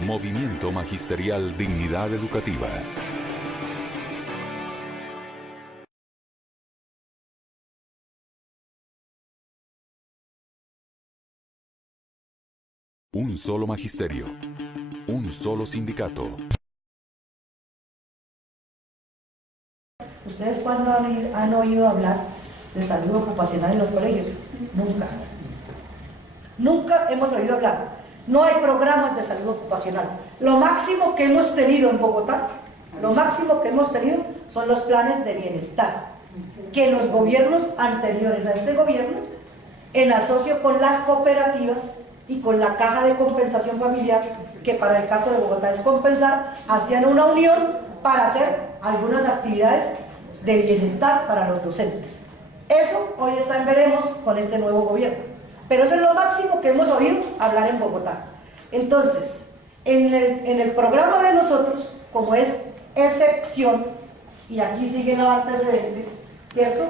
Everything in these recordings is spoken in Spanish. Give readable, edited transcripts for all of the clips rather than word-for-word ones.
Movimiento Magisterial Dignidad Educativa. Un solo magisterio. Un solo sindicato. ¿Ustedes cuándo han oído hablar de salud ocupacional en los colegios? Nunca. Nunca hemos oído hablar. No hay programas de salud ocupacional. Lo máximo que hemos tenido en Bogotá, lo máximo que hemos tenido son los planes de bienestar, que los gobiernos anteriores a este gobierno, en asocio con las cooperativas y con la Caja de Compensación Familiar, que para el caso de Bogotá es compensar, hacían una unión para hacer algunas actividades de bienestar para los docentes. Eso hoy está en veremos con este nuevo gobierno, pero eso es lo máximo que hemos oído hablar en Bogotá. Entonces, en el programa de nosotros, como es excepción, y aquí siguen los antecedentes, ¿cierto?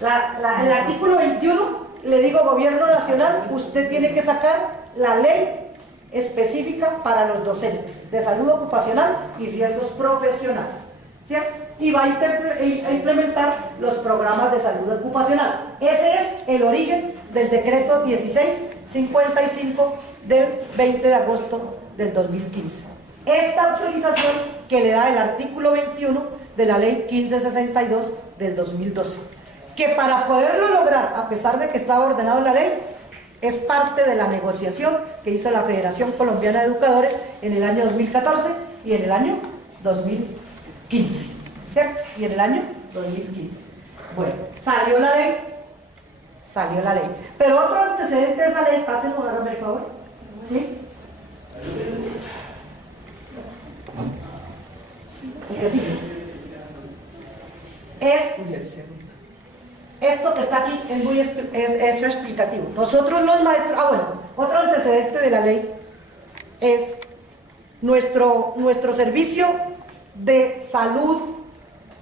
El artículo 21 le digo, gobierno nacional, usted tiene que sacar la ley específica para los docentes de salud ocupacional y riesgos profesionales, ¿cierto? Y va a implementar los programas de salud ocupacional. Ese es el origen del decreto 1655 del 20 de agosto del 2015. Esta autorización que le da el artículo 21 de la ley 1562 del 2012, que para poderlo lograr, a pesar de que estaba ordenado en la ley, es parte de la negociación que hizo la Federación Colombiana de Educadores en el año 2014 y en el año 2015, ¿cierto? Y en el año 2015. Bueno, salió la ley, pero otro antecedente de esa ley, pásenlo, háganme el favor, ¿sí? El que sigue. Esto que está aquí es explicativo. Nosotros los maestros, otro antecedente de la ley es nuestro servicio de salud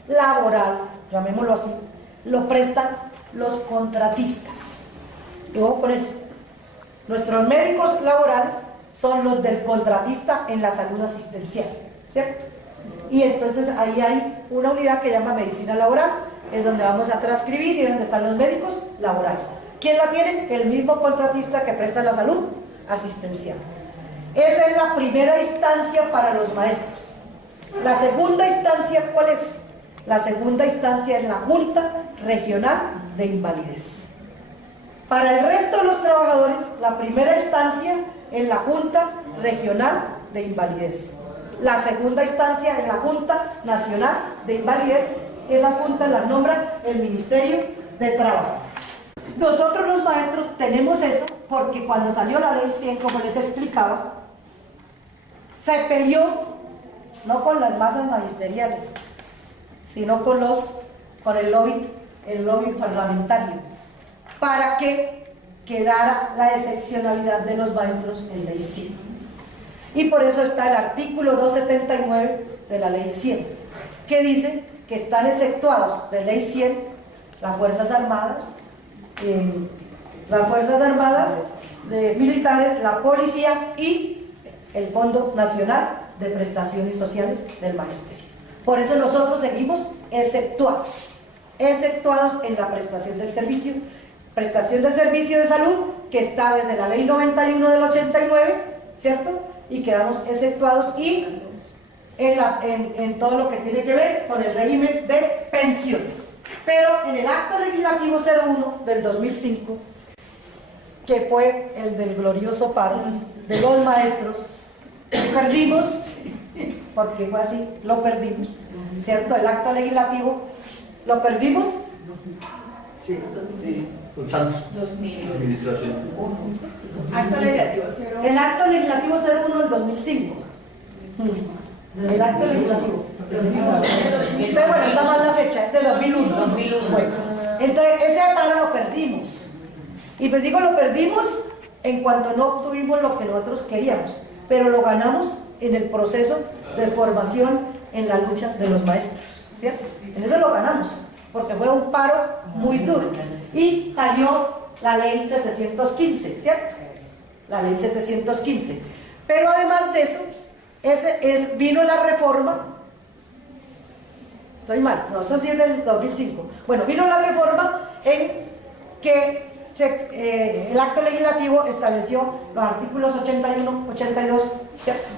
laboral, llamémoslo así, lo prestan los contratistas. Y ojo con eso. Nuestros médicos laborales son los del contratista en la salud asistencial, ¿cierto? Y entonces ahí hay una unidad que llama medicina laboral, es donde vamos a transcribir y es donde están los médicos laborales. ¿Quién la tiene? El mismo contratista que presta la salud asistencial. Esa es la primera instancia para los maestros. La segunda instancia, ¿cuál es? La segunda instancia es la Junta Regional de Invalidez. Para el resto de los trabajadores, la primera instancia es la Junta Regional de Invalidez. La segunda instancia es la Junta Nacional de Invalidez. Esa junta la nombra el Ministerio de Trabajo. Nosotros los maestros tenemos eso porque cuando salió la ley 100, como les explicaba, se peleó no con las masas magisteriales, sino con el lobby parlamentario, para que quedara la excepcionalidad de los maestros en ley 100. Y por eso está el artículo 279 de la ley 100, que dice que están exceptuados de ley 100 las Fuerzas Armadas, militares, la policía y el Fondo Nacional de Prestaciones Sociales del Magisterio. Por eso nosotros seguimos exceptuados en la prestación del servicio de salud, que está desde la ley 91 del 89, ¿cierto? Y quedamos exceptuados y en todo lo que tiene que ver con el régimen de pensiones. Pero en el acto legislativo 01 del 2005, que fue el del glorioso paro de los maestros, perdimos, porque fue así, lo perdimos, ¿cierto? El acto legislativo, ¿lo perdimos? Sí. Con Santos. 2000. Administración. Acto legislativo 0. El acto legislativo 01 del 2005. El acto legislativo. Entonces, bueno, está mal la fecha, es de 2001. Bueno, entonces, ese paro lo perdimos. Y pues digo, lo perdimos en cuanto no obtuvimos lo que nosotros queríamos, pero lo ganamos en el proceso de formación en la lucha de los maestros, ¿cierto? En eso lo ganamos, porque fue un paro muy duro. Y salió la ley 715, ¿cierto? La ley 715. Pero además de eso, vino la reforma. Estoy mal, no, eso sí es del 2005. Bueno, vino la reforma en que el acto legislativo estableció los artículos 81, 82, ¿cierto?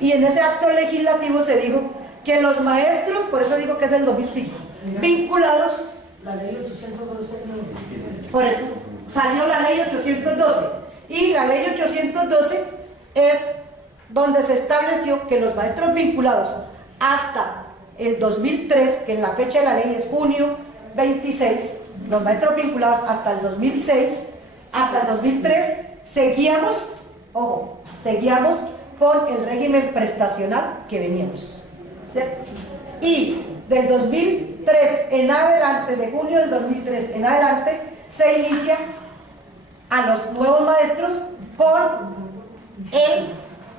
Y en ese acto legislativo se dijo que los maestros, por eso digo que es del 2005, vinculados, La ley 812. por eso salió la ley 812, y la ley 812 es donde se estableció que los maestros vinculados hasta el 2003, que en la fecha de la ley es junio 26, los maestros vinculados hasta el 2006, hasta el 2003, seguíamos, ojo, seguíamos con el régimen prestacional que veníamos, ¿cierto? Y del 2003 en adelante, de junio del 2003 en adelante, se inicia a los nuevos maestros con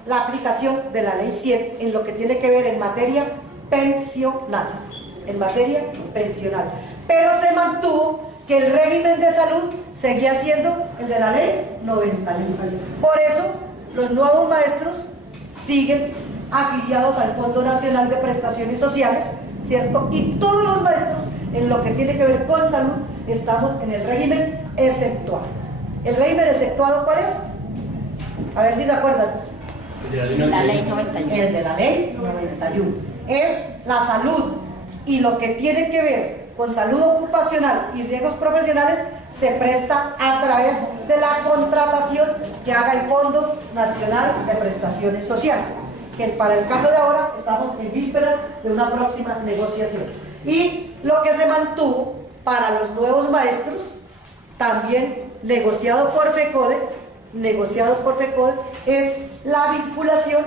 la aplicación de la ley 100 en lo que tiene que ver en materia pensional, pero se mantuvo que el régimen de salud seguía siendo el de la ley 91. Por eso los nuevos maestros siguen afiliados al Fondo Nacional de Prestaciones Sociales, ¿cierto? Y todos los maestros en lo que tiene que ver con salud estamos en el régimen exceptuado. ¿El régimen exceptuado cuál es? A ver si se acuerdan. La ley 91. El de la ley 91. Es la salud, y lo que tiene que ver con salud ocupacional y riesgos profesionales se presta a través de la contratación que haga el Fondo Nacional de Prestaciones Sociales, que para el caso de ahora estamos en vísperas de una próxima negociación. Y lo que se mantuvo para los nuevos maestros, también negociado por FECODE, es la vinculación,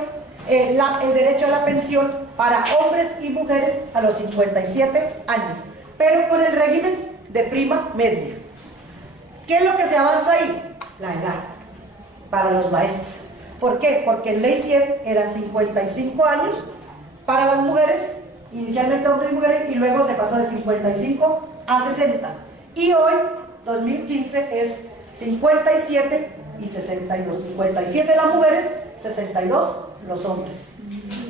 el derecho a la pensión para hombres y mujeres a los 57 años, pero con el régimen de prima media. ¿Qué es lo que se avanza ahí? La edad para los maestros. ¿Por qué? Porque en ley 100 eran 55 años para las mujeres, inicialmente hombres y mujeres, y luego se pasó de 55 a 60. Y hoy, 2015, es 57 y 62. 57 las mujeres, 62 los hombres.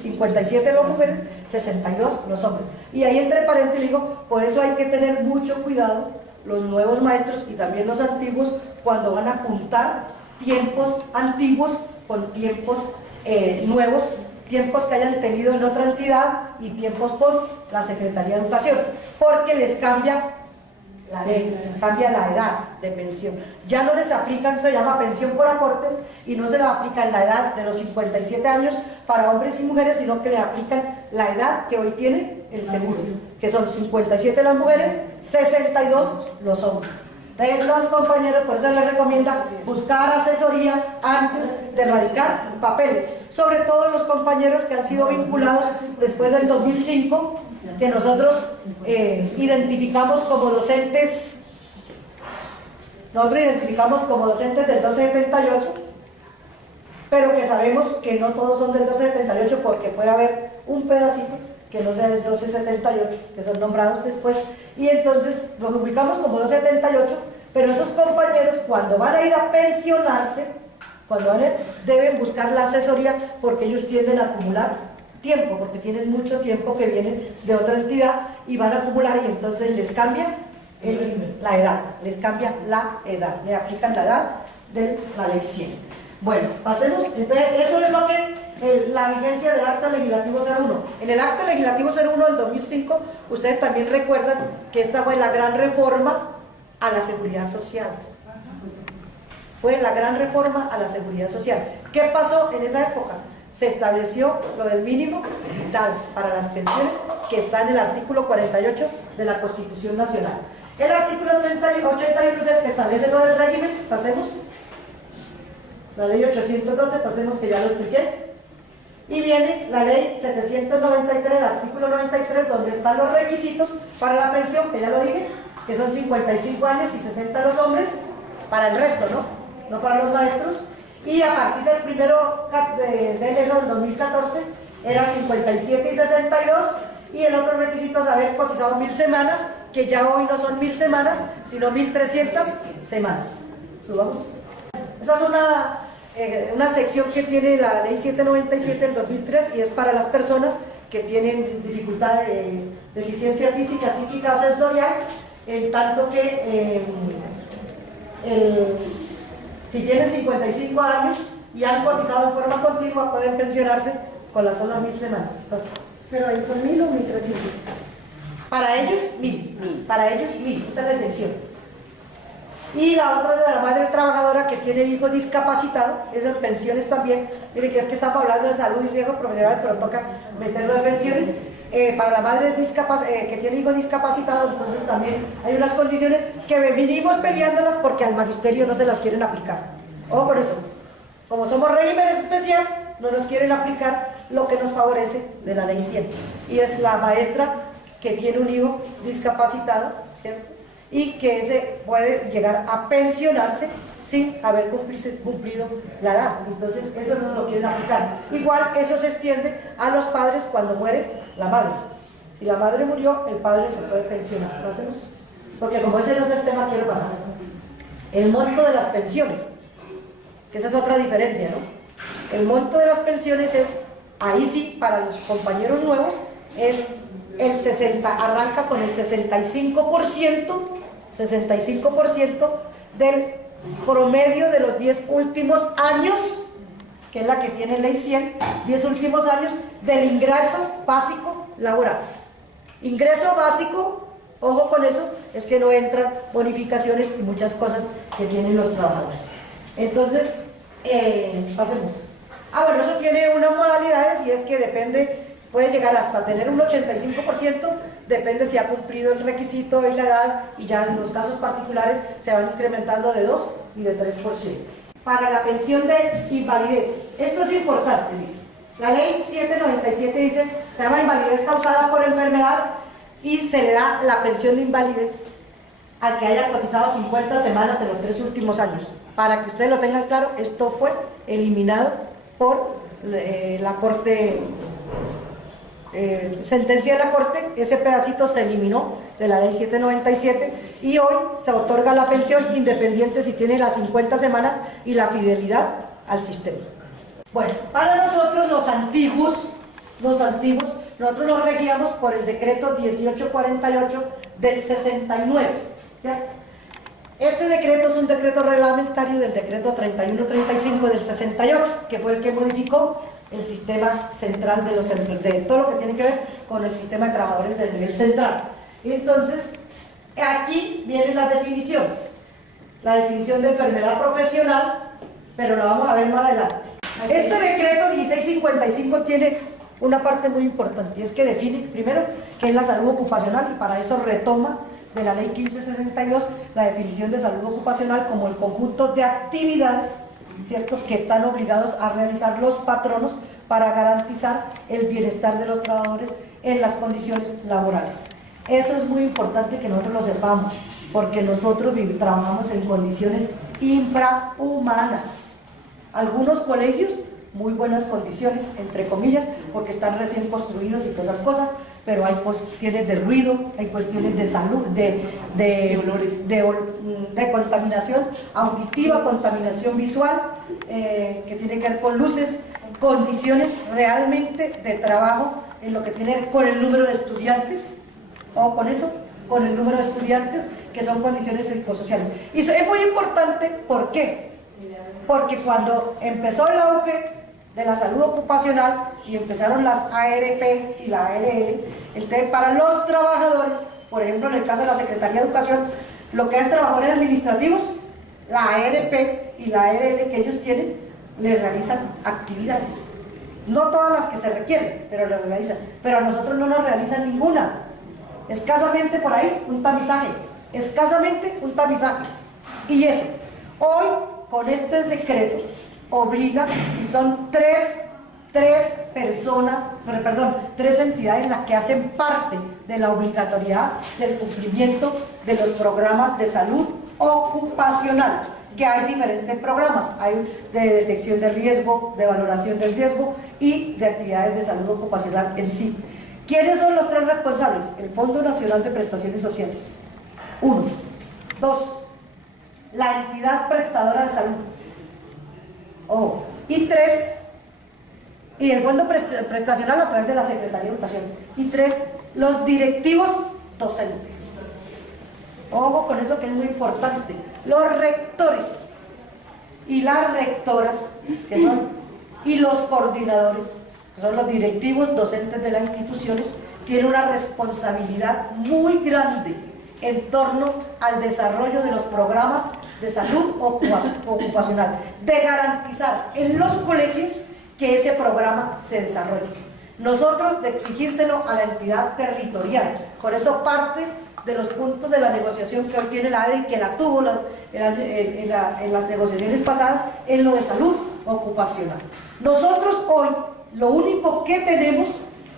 57 las mujeres, 62 los hombres. Y ahí entre paréntesis digo, por eso hay que tener mucho cuidado los nuevos maestros y también los antiguos cuando van a juntar tiempos antiguos con tiempos nuevos, tiempos que hayan tenido en otra entidad y tiempos con la Secretaría de Educación, porque les cambia la ley, cambia la edad de pensión. Ya no les aplican, se llama pensión por aportes, y no se le aplica en la edad de los 57 años para hombres y mujeres, sino que le aplican la edad que hoy tiene el seguro, que son 57 las mujeres, 62 los hombres. Entonces los compañeros, por eso les recomienda buscar asesoría antes de radicar papeles, sobre todo los compañeros que han sido vinculados después del 2005, que nosotros identificamos como docentes, del 1278, pero que sabemos que no todos son del 1278 porque puede haber un pedacito que no sea del 1278, que son nombrados después, y entonces los ubicamos como 278, pero esos compañeros cuando van a ir a pensionarse, deben buscar la asesoría porque ellos tienden a acumular tiempo, porque tienen mucho tiempo que vienen de otra entidad y van a acumular, y entonces les cambia la edad, le aplican la edad de la ley 100. Bueno, pasemos, entonces eso es lo que la vigencia del acto legislativo 01. En el acto legislativo 01 del 2005, ustedes también recuerdan que esta fue la gran reforma a la seguridad social. Fue la gran reforma a la seguridad social. ¿Qué pasó en esa época? Se estableció lo del mínimo vital para las pensiones, que está en el artículo 48 de la Constitución Nacional. El artículo 81 es el que establece lo del régimen. Pasemos. La ley 812, pasemos, que ya lo expliqué. Y viene la ley 793, el artículo 93, donde están los requisitos para la pensión, que ya lo dije, que son 55 años y 60 los hombres, para el resto, no para los maestros. Y a partir del 1 de enero del 2014 era 57 y 62, y el otro requisito es haber cotizado 1000 semanas, que ya hoy no son 1000 semanas, sino 1300 semanas. Subamos. Esa es una sección que tiene la ley 797 del 2003 y es para las personas que tienen dificultad de deficiencia física, psíquica o sensorial, en tanto que si tienen 55 años y han cotizado en forma continua pueden pensionarse con las solas 1000 semanas. Pero ahí son 1000 o 1300. Para ellos 1000, para ellos 1000, esa es la exención. Y la otra es de la madre trabajadora que tiene hijo discapacitado, eso en pensiones también. Miren que es que estamos hablando de salud y riesgo profesional, pero toca meterlo en pensiones. Para la madre que tiene hijo discapacitado, entonces también hay unas condiciones que venimos peleándolas porque al magisterio no se las quieren aplicar. Ojo con eso. Como somos régimen especial, no nos quieren aplicar lo que nos favorece de la ley 100. Y es la maestra que tiene un hijo discapacitado, ¿cierto? Y que ese puede llegar a pensionarse sin haber cumplido la edad. Entonces eso no lo quieren aplicar. Igual eso se extiende a los padres cuando muere la madre. Si la madre murió, el padre se puede pensionar. ¿Lo hacemos? Porque como ese no es el tema, quiero pasar. El monto de las pensiones, que esa es otra diferencia, ¿no? El monto de las pensiones es, ahí sí, para los compañeros nuevos, es el 60, arranca con el 65% del promedio de los 10 últimos años, que es la que tiene ley 100, 10 últimos años del ingreso básico laboral. Ingreso básico, ojo con eso, es que no entran bonificaciones y muchas cosas que tienen los trabajadores. Entonces, pasemos. Bueno, eso tiene unas modalidades y es que depende, puede llegar hasta tener un 85%, depende si ha cumplido el requisito y la edad, y ya en los casos particulares se van incrementando de 2 y de 3%. Para la pensión de invalidez, esto es importante, miren. La ley 797 dice, se llama invalidez causada por enfermedad y se le da la pensión de invalidez al que haya cotizado 50 semanas en los 3 últimos años. Para que ustedes lo tengan claro, esto fue eliminado por la Corte, sentencia de la Corte, ese pedacito se eliminó de la ley 797 y hoy se otorga la pensión independiente si tiene las 50 semanas y la fidelidad al sistema. Bueno, para nosotros los antiguos, nosotros nos regíamos por el decreto 1848 del 69, ¿cierto? Este decreto es un decreto reglamentario del decreto 3135 del 68, que fue el que modificó el sistema central de todo lo que tiene que ver con el sistema de trabajadores del nivel central. Entonces, aquí vienen las definiciones. La definición de enfermedad profesional, pero lo vamos a ver más adelante. Este decreto 1655 tiene una parte muy importante, y es que define, primero, qué es la salud ocupacional, y para eso retoma de la ley 1562 la definición de salud ocupacional como el conjunto de actividades, ¿cierto?, que están obligados a realizar los patronos para garantizar el bienestar de los trabajadores en las condiciones laborales. Eso es muy importante que nosotros lo sepamos, porque nosotros trabajamos en condiciones infrahumanas. Algunos colegios, muy buenas condiciones, entre comillas, porque están recién construidos y todas esas cosas, pero hay cuestiones de ruido, hay cuestiones de salud, de contaminación auditiva, contaminación visual, que tiene que ver con luces, condiciones realmente de trabajo en lo que tiene que ver con el número de estudiantes, o con eso, con el número de estudiantes, que son condiciones psicosociales. Y eso es muy importante, ¿por qué? Porque cuando empezó el auge de la salud ocupacional y empezaron las ARP y la ARL, entonces para los trabajadores, por ejemplo en el caso de la Secretaría de Educación, lo que es trabajadores administrativos, la ARP y la ARL que ellos tienen, les realizan actividades. No todas las que se requieren, pero las realizan. Pero a nosotros no nos realizan ninguna. Escasamente por ahí un tamizaje, escasamente un tamizaje. Y eso, hoy con este decreto obliga, y son tres entidades las que hacen parte de la obligatoriedad del cumplimiento de los programas de salud ocupacional, que hay diferentes programas, hay de detección de riesgo, de valoración del riesgo y de actividades de salud ocupacional en sí. ¿Quiénes son los 3 responsables? El Fondo Nacional de Prestaciones Sociales, 1. 2. La entidad prestadora de salud, Oh. Y 3, y el fondo prestacional a través de la Secretaría de Educación. Y 3, los directivos docentes. Ojo con eso que es muy importante. Los rectores y las rectoras, que son, y los coordinadores, que son los directivos docentes de las instituciones, tienen una responsabilidad muy grande en torno al desarrollo de los programas de salud ocupacional, de garantizar en los colegios que ese programa se desarrolle. Nosotros de exigírselo a la entidad territorial. Por eso parte de los puntos de la negociación que hoy tiene la ADE y que la tuvo en las negociaciones pasadas en lo de salud ocupacional. Nosotros hoy lo único que tenemos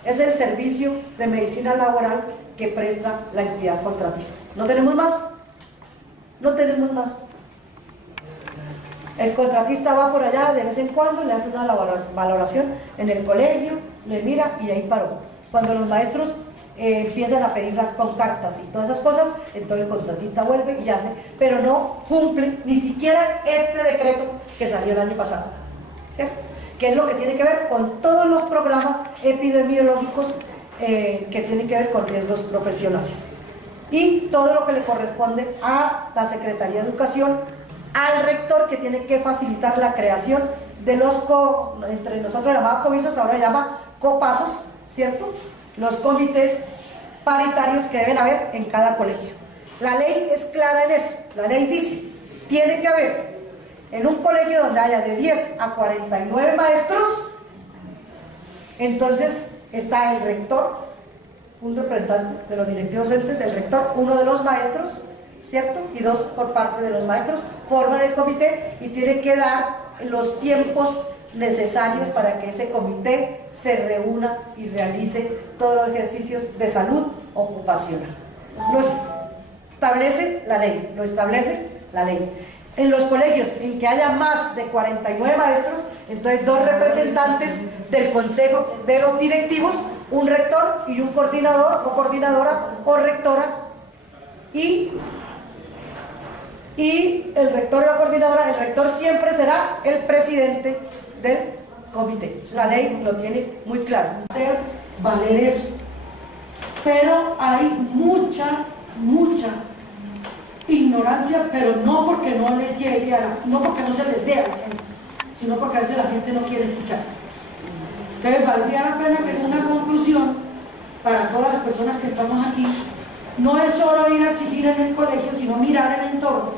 es el servicio de medicina laboral que presta la entidad contratista. ¿No tenemos más? No tenemos más. El contratista va por allá de vez en cuando, le hace una valoración en el colegio, le mira y ahí paró. Cuando los maestros empiezan a pedirlas con cartas y todas esas cosas, entonces el contratista vuelve y hace, pero no cumple ni siquiera este decreto que salió el año pasado, ¿cierto? Que es lo que tiene que ver con todos los programas epidemiológicos que tienen que ver con riesgos profesionales. Y todo lo que le corresponde a la Secretaría de Educación, al rector, que tiene que facilitar la creación de los, entre nosotros llamados comisos, ahora llama copasos, ¿cierto? Los comités paritarios que deben haber en cada colegio. La ley es clara en eso. La ley dice, tiene que haber en un colegio donde haya de 10 a 49 maestros, entonces está el rector, un representante de los directivos docentes, el rector, uno de los maestros, ¿cierto? Y 2 por parte de los maestros, forman el comité y tienen que dar los tiempos necesarios para que ese comité se reúna y realice todos los ejercicios de salud ocupacional. Lo establece la ley, lo establece la ley. En los colegios en que haya más de 49 maestros, entonces 2 representantes del consejo de los directivos, un rector y un coordinador o coordinadora o rectora, y el rector o la coordinadora, el rector siempre será el presidente del comité. La ley lo tiene muy claro. Hacer valer eso. Pero hay mucha ignorancia, pero no porque no les llegue no porque no se les dé a la gente, sino porque a veces la gente no quiere escuchar. Entonces valdría la pena que una conclusión para todas las personas que estamos aquí, no es solo ir a exigir en el colegio, sino mirar el entorno,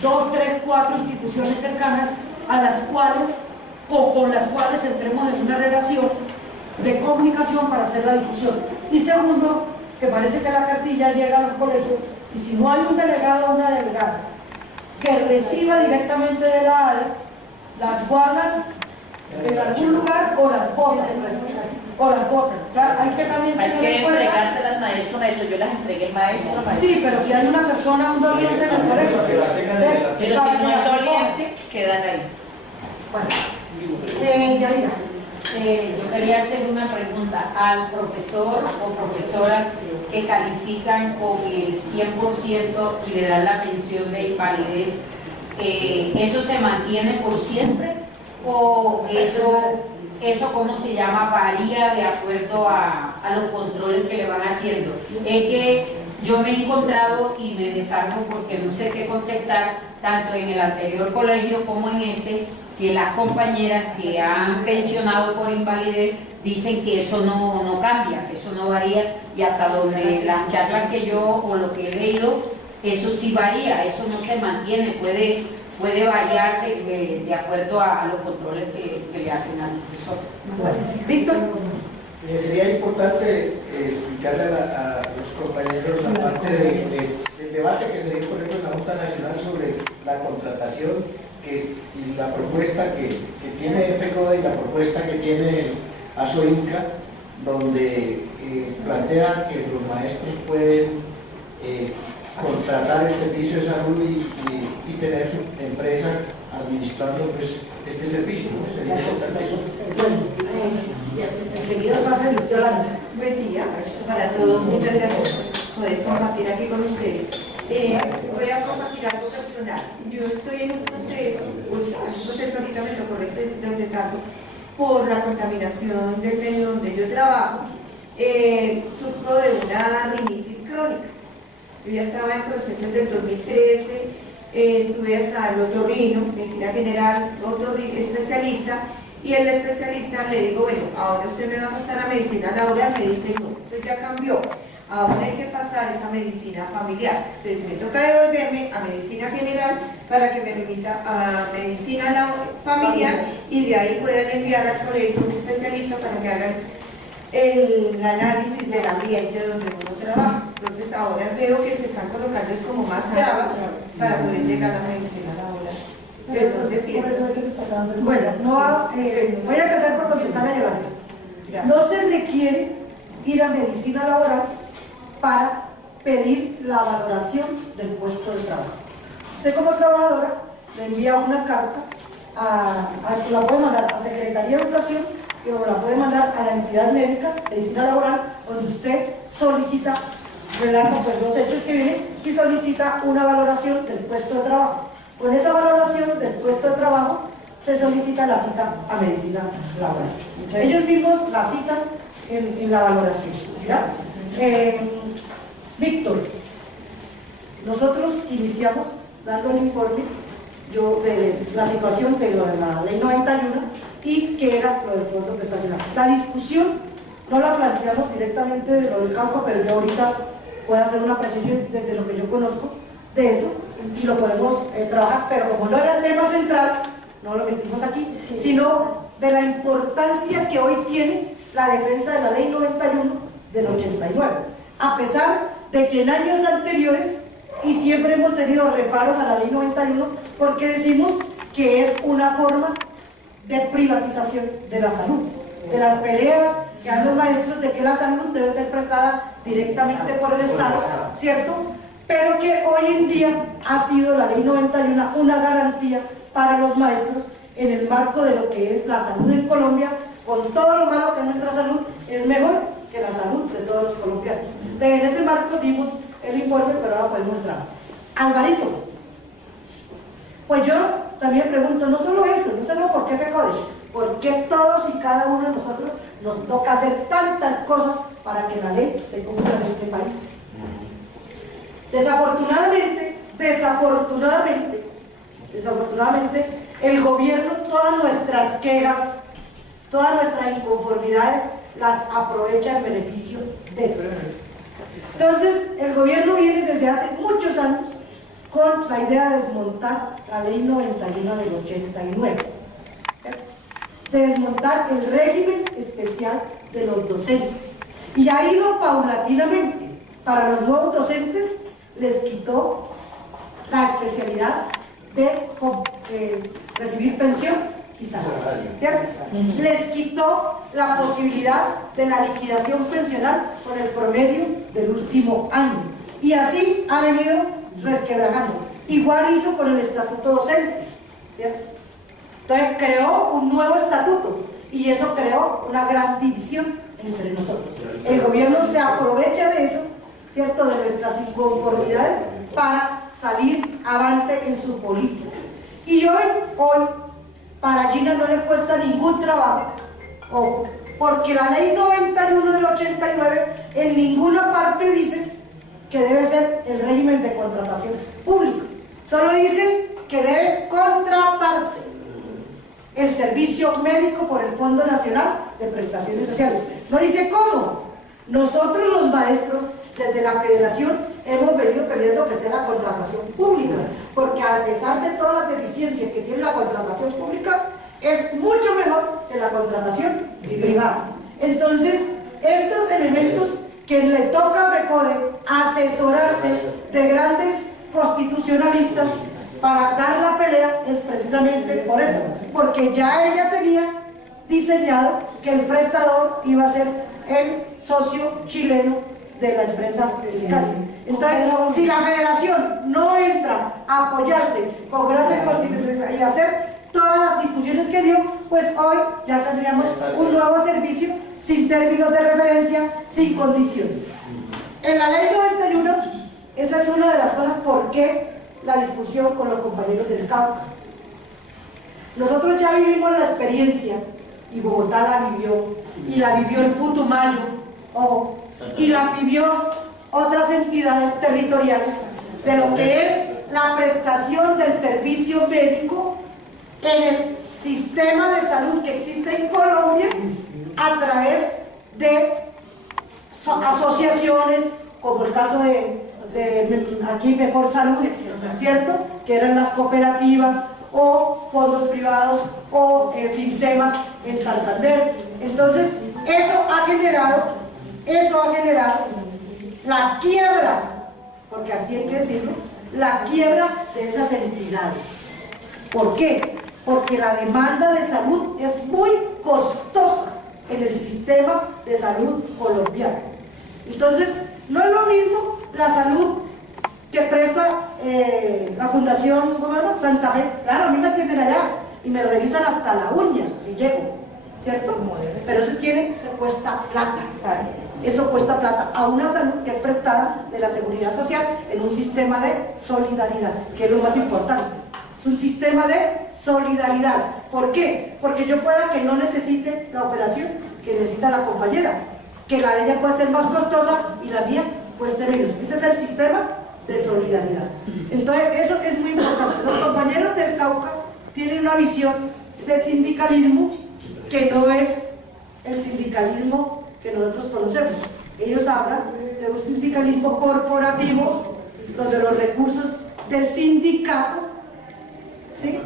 2, 3, 4 instituciones cercanas a las cuales o con las cuales entremos en una relación de comunicación para hacer la difusión. Y segundo, que parece que la cartilla llega a los colegios y si no hay un delegado o una delegada que reciba directamente de la ADE, las guardan en algún lugar o las botan. Hay que también hay que entregárselas maestro, yo las entregué maestro. Sí, pero si hay una persona, un doliente en el colegio, pero si no hay doliente, quedan ahí. Bueno, Yadira. Yo quería hacer una pregunta al profesor o profesora que califican con el 100% y le dan la pensión de invalidez. ¿Eso se mantiene por siempre? ¿O eso cómo se llama, varía de acuerdo a los controles que le van haciendo? Es que yo me he encontrado y me desarmo porque no sé qué contestar, tanto en el anterior colegio como en este, que las compañeras que han pensionado por invalidez dicen que eso no cambia, que eso no varía, y hasta donde las charlas que yo o lo que he leído, eso sí varía, eso no se mantiene, puede variar de acuerdo a los controles que le hacen al profesor. Bueno, Víctor. Sería importante explicarle a los compañeros la parte del debate que se dio, por ejemplo, en la Junta Nacional sobre la contratación y la propuesta que tiene FECODE y la propuesta que tiene ASOINCA, donde plantea que los maestros pueden contratar el servicio de salud y tener su empresa administrando pues, este servicio, ¿no? Sería importante eso. Enseguida pasa Yolanda. Buen día para todos, muchas gracias por poder compartir aquí con ustedes. Voy a compartir algo personal. Yo estoy en un proceso, ahorita me tocó regresarlo, por la contaminación del medio donde yo trabajo. Sufro de una rinitis crónica. Yo ya estaba en proceso del 2013, estuve hasta el otorrino, medicina general, especialista, y el especialista le digo, bueno, ahora usted me va a pasar a medicina laboral, me dice, no, usted ya cambió. Ahora hay que pasar esa medicina familiar. Entonces me toca devolverme a medicina general para que me remita a medicina familiar y de ahí puedan enviar al colegio un especialista para que hagan el análisis del ambiente donde uno trabaja. Entonces ahora veo que se están colocando es como más trabas para poder llegar a la medicina laboral. Entonces sí, bueno, voy a empezar por contestar a Giovanni. No se requiere ir a medicina laboral para pedir la valoración del puesto de trabajo. Usted como trabajadora le envía una carta, la puede mandar a Secretaría de Educación o la puede mandar a la entidad médica de medicina laboral, donde usted solicita, relata pues los hechos que vienen y solicita una valoración del puesto de trabajo. Con esa valoración del puesto de trabajo se solicita la cita a medicina laboral. Ellos mismos la citan en la valoración. ¿Ya? Víctor, nosotros iniciamos dando el informe de la situación de lo de la ley 91 y que era lo del fondo prestacional. La discusión no la planteamos directamente de lo del Cauca, pero yo ahorita puedo hacer una precisión desde lo que yo conozco de eso y lo podemos trabajar, pero como no era el tema central, no lo metimos aquí, sino de la importancia que hoy tiene la defensa de la ley 91 del 89, a pesar de que en años anteriores, y siempre hemos tenido reparos a la ley 91, porque decimos que es una forma de privatización de la salud, de las peleas que dan los maestros de que la salud debe ser prestada directamente por el Estado, ¿cierto? Pero que hoy en día ha sido la ley 91 una garantía para los maestros en el marco de lo que es la salud en Colombia, con todo lo malo que nuestra salud es mejor que la salud de todos los colombianos. Entonces, en ese marco dimos el informe, pero ahora podemos entrar. Alvarito, pues yo también pregunto, no solo eso, no solo por qué FECODE, por qué todos y cada uno de nosotros nos toca hacer tantas cosas para que la ley se cumpla en este país. Desafortunadamente, el gobierno, todas nuestras quejas, todas nuestras inconformidades, las aprovecha en beneficio de él. Entonces, el gobierno viene desde hace muchos años con la idea de desmontar la ley 91 del 89, de desmontar el régimen especial de los docentes, y ha ido paulatinamente. Para los nuevos docentes les quitó la especialidad de recibir pensión y salario, ¿cierto? Les quitó la posibilidad de la liquidación pensional por el promedio del último año, y así ha venido resquebrajando. Igual hizo con el estatuto docente, ¿cierto? Entonces creó un nuevo estatuto y eso creó una gran división entre nosotros. El gobierno se aprovecha de eso, ¿cierto?, de nuestras inconformidades para salir avante en su política. Y hoy para Gina no le cuesta ningún trabajo, ojo, porque la ley 91 del 89 en ninguna parte dice que debe ser el régimen de contratación pública, solo dice que debe contratarse el servicio médico por el Fondo Nacional de Prestaciones Sociales. No dice cómo. Nosotros los maestros, desde la federación, hemos venido pidiendo que sea la contratación pública, porque a pesar de todas las deficiencias que tiene la contratación pública, es mucho mejor que la contratación privada. Entonces, estos elementos que le toca a FECODE asesorarse de grandes constitucionalistas para dar la pelea es precisamente por eso, porque ya ella tenía diseñado que el prestador iba a ser el socio chileno de la empresa fiscal. Entonces, si la federación no entra a apoyarse con grandes constitucionalistas y hacer todas las discusiones que dio, pues hoy ya tendríamos un nuevo servicio sin términos de referencia, sin condiciones. En la ley 91 Esa es una de las cosas por qué la discusión con los compañeros del Cauca. Nosotros ya vivimos la experiencia, y Bogotá la vivió, y la vivió el Putumayo, ojo, y la vivió otras entidades territoriales, de lo que es la prestación del servicio médico en el sistema de salud que existe en Colombia a través de asociaciones, como el caso de aquí Mejor Salud, ¿cierto? Que eran las cooperativas, o fondos privados, o FIMSEMA en Santander. Entonces, eso ha generado la quiebra, porque así hay que decirlo, la quiebra de esas entidades. ¿Por qué? Porque la demanda de salud es muy costosa en el sistema de salud colombiano. Entonces, no es lo mismo la salud que presta la Fundación Santa Fe. Claro, a mí me atienden allá y me revisan hasta la uña si llego, ¿cierto? Pero eso cuesta plata. Eso cuesta plata a una salud que es prestada de la Seguridad Social en un sistema de solidaridad, que es lo más importante. Es un sistema de solidaridad. ¿Por qué? Porque yo pueda que no necesite la operación que necesita la compañera, que la de ella puede ser más costosa y la mía cueste menos. Ese es el sistema de solidaridad. Entonces, eso es muy importante. Los compañeros del Cauca tienen una visión del sindicalismo que no es el sindicalismo que nosotros conocemos. Ellos hablan de un sindicalismo corporativo, donde los recursos del sindicato, ¿sí?,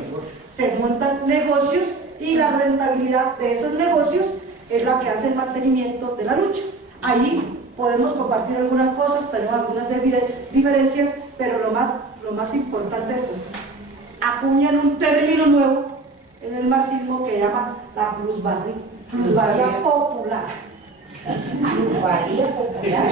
se montan negocios y la rentabilidad de esos negocios es la que hace el mantenimiento de la lucha. Ahí podemos compartir algunas cosas, tenemos algunas diferencias, pero lo más importante es esto: acuñan un término nuevo en el marxismo que llama la plusvalía popular. Plusvalía popular.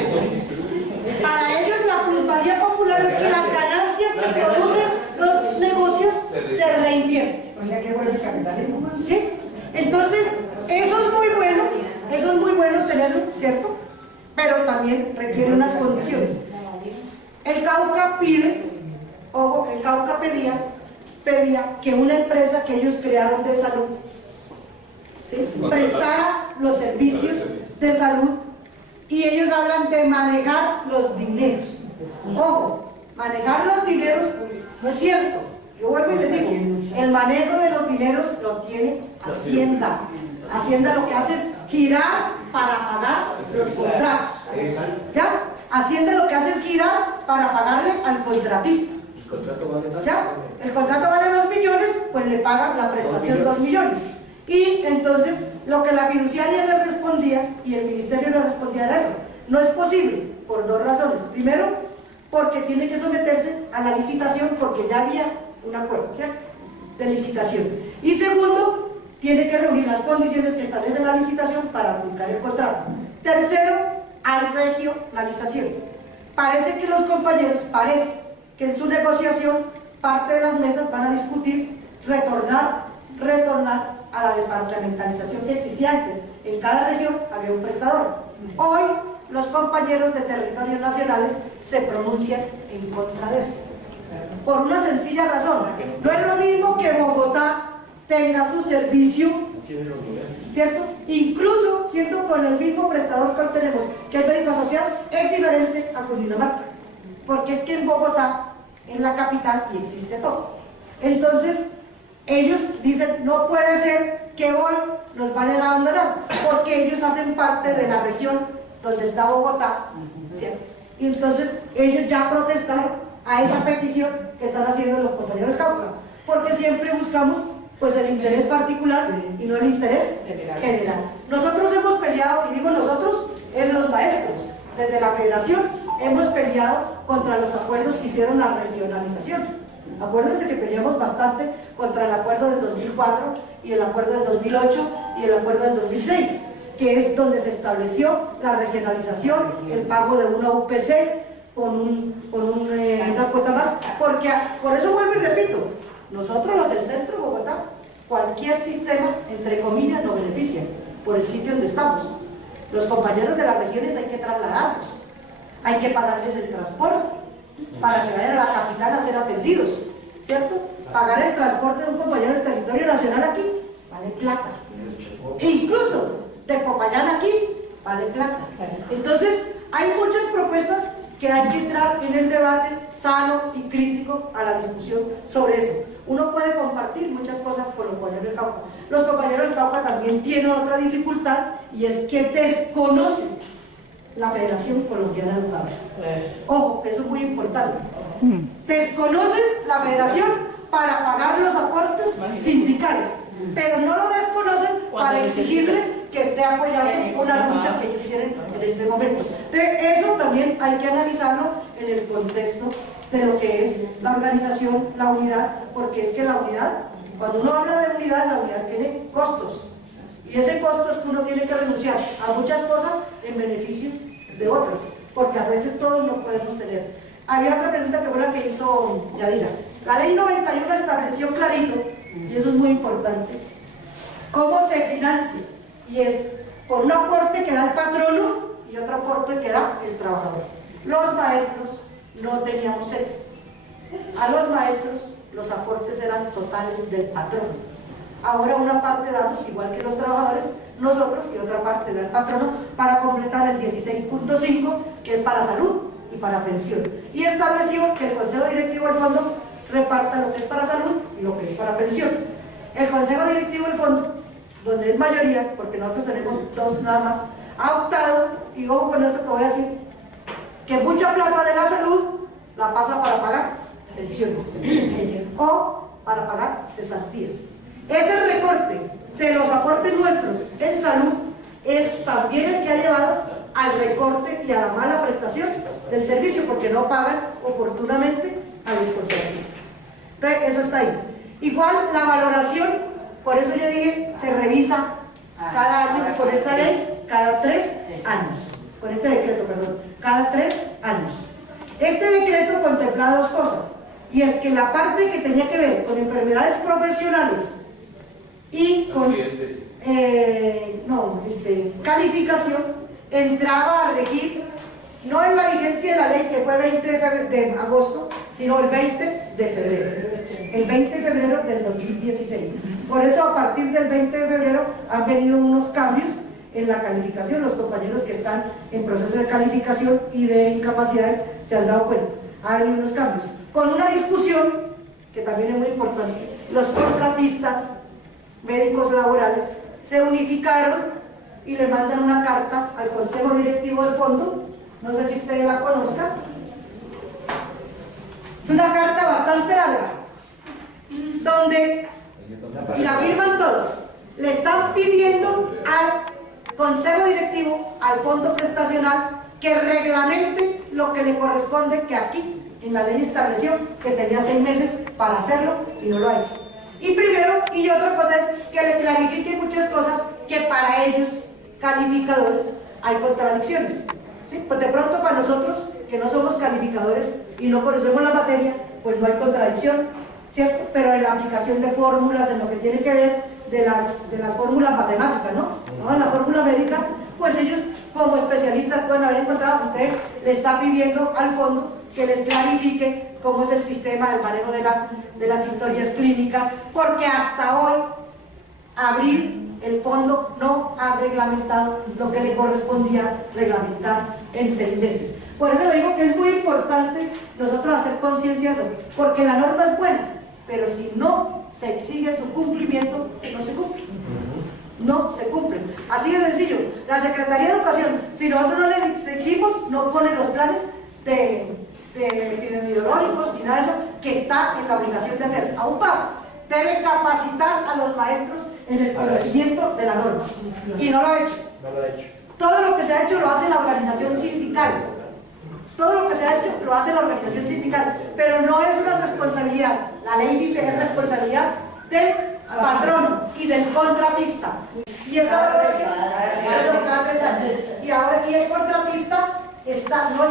Para ellos la plusvalía popular es que las ganancias que producen los negocios se reinvierten. O sea que vuelve el capitalismo. ¿Sí? Entonces, eso es muy bueno tenerlo, ¿cierto? Pero también requiere unas condiciones. El Cauca pedía que una empresa que ellos crearon de salud, ¿sí?, prestara los servicios de salud, y ellos hablan de manejar los dineros. Ojo, manejar los dineros no es cierto. Yo vuelvo y les digo, el manejo de los dineros lo tiene Hacienda. Hacienda lo que hace es girar para pagar los contratos. ¿Ya? Hacienda lo que hace es girar para pagarle al contratista. ¿El contrato vale más? ¿Ya? El contrato vale 2 millones, pues le pagan la prestación 2 millones. Y entonces lo que la fiduciaria le respondía y el ministerio le respondía era eso: no es posible, por 2 razones. Primero, porque tiene que someterse a la licitación, porque ya había un acuerdo, ¿cierto?, de licitación. Y segundo, tiene que reunir las condiciones que establece la licitación para aplicar el contrato. Tercero, hay regionalización. Parece que los compañeros, que en su negociación parte de las mesas van a discutir retornar a la departamentalización que existía antes. En cada región había un prestador. Hoy los compañeros de territorios nacionales se pronuncian en contra de eso, por una sencilla razón: no es lo mismo que Bogotá tenga su servicio, ¿cierto?, incluso siendo con el mismo prestador que hoy tenemos, que es Médicos Asociados, es diferente a Cundinamarca, porque es que en Bogotá, en la capital, y existe todo. Entonces ellos dicen: no puede ser que hoy nos vayan a abandonar, porque ellos hacen parte de la región donde está Bogotá, ¿cierto? Y entonces ellos ya protestaron a esa petición que están haciendo los compañeros del Cauca, porque siempre buscamos pues el interés particular y no el interés general. Nosotros hemos peleado, y digo nosotros, es los maestros, desde la federación hemos peleado contra los acuerdos que hicieron la regionalización. Acuérdense que peleamos bastante contra el acuerdo del 2004 y el acuerdo del 2008 y el acuerdo del 2006, que es donde se estableció la regionalización, el pago de una UPC con una cuota más, porque por eso vuelvo y repito, nosotros los del centro de Bogotá, cualquier sistema, entre comillas, nos beneficia por el sitio donde estamos. Los compañeros de las regiones hay que trasladarlos, hay que pagarles el transporte, para que vayan a la capital a ser atendidos, ¿cierto? Pagar el transporte de un compañero del territorio nacional aquí vale plata. E incluso de Popayán aquí vale plata. Entonces, hay muchas propuestas que hay que entrar en el debate sano y crítico a la discusión sobre eso. Uno puede compartir muchas cosas con los compañeros del Cauca. Los compañeros del Cauca también tienen otra dificultad, y es que desconocen la Federación Colombiana de Educadores. Ojo, eso es muy importante. Desconocen la Federación para pagar los aportes sindicales, pero no lo desconocen para exigirle que esté apoyando una lucha que ellos tienen en este momento. Entonces, eso también hay que analizarlo en el contexto de lo que es la organización, la unidad, porque es que la unidad, cuando uno habla de unidad, la unidad tiene costos, y ese costo es que uno tiene que renunciar a muchas cosas en beneficio de otros, porque a veces todos no podemos tener. Había otra pregunta que fue la que hizo Yadira. La ley 91 estableció clarito, y eso es muy importante, cómo se financia, y es con un aporte que da el patrono y otro aporte que da el trabajador. Los maestros no teníamos eso. A los maestros los aportes eran totales del patrono. Ahora una parte damos, igual que los trabajadores, nosotros, y otra parte da el patrono para completar el 16.5, que es para salud y para pensión. Y estableció que el Consejo Directivo del Fondo reparta lo que es para salud y lo que es para pensión. El Consejo Directivo del Fondo, donde es mayoría, porque nosotros tenemos 2 nada más, ha optado, y ojo con eso que voy a decir, que mucha plata de la salud la pasa para pagar pensiones o para pagar cesantías. Ese recorte de los aportes nuestros en salud es también el que ha llevado al recorte y a la mala prestación del servicio, porque no pagan oportunamente a los contratistas. Entonces, eso está ahí. Igual la valoración, por eso yo dije, se revisa cada año con esta ley, cada 3 años. Con este decreto, perdón, cada 3 años. Este decreto contempla 2 cosas, y es que la parte que tenía que ver con enfermedades profesionales y con calificación entraba a regir no en la vigencia de la ley, que fue 20 de agosto, sino el 20 de febrero. El 20 de febrero del 2016. Por eso, a partir del 20 de febrero han venido unos cambios en la calificación. Los compañeros que están en proceso de calificación y de incapacidades se han dado cuenta. Ha venido unos cambios. Con una discusión, que también es muy importante, los contratistas médicos laborales se unificaron y le mandan una carta al Consejo Directivo del Fondo. No sé si ustedes la conozcan. Es una carta bastante larga, donde, y la firman todos, le están pidiendo al Consejo Directivo, al Fondo Prestacional, que reglamente lo que le corresponde, que aquí en la ley estableció que tenía 6 meses para hacerlo y no lo ha hecho. Y primero, y otra cosa es que le clarifique muchas cosas que para ellos, calificadores, hay contradicciones. ¿Sí? Pues de pronto para nosotros, que no somos calificadores y no conocemos la materia, pues no hay contradicción, ¿cierto? Pero en la aplicación de fórmulas, en lo que tiene que ver de las fórmulas matemáticas, ¿no? En la fórmula médica, pues ellos como especialistas pueden haber encontrado. Usted le está pidiendo al fondo que les clarifique cómo es el sistema del manejo de las historias clínicas, porque hasta hoy, abril, el fondo no ha reglamentado lo que le correspondía reglamentar en 6 meses. Por eso le digo que es muy importante nosotros hacer conciencia de eso, porque la norma es buena, pero si no se exige su cumplimiento, no se cumple. No se cumple. Así de sencillo. La Secretaría de Educación, si nosotros no le exigimos, no pone los planes de epidemiológicos ni nada de eso, que está en la obligación de hacer. Aún pasa, debe capacitar a los maestros en el conocimiento de la norma, y no lo ha hecho. Todo lo que se ha hecho lo hace la organización sindical. Todo lo que se ha hecho lo hace la organización sindical, pero no es una responsabilidad. La ley dice es responsabilidad del patrono y del contratista. Y esa valoración es cada 3 años. Y ahora aquí el contratista está, no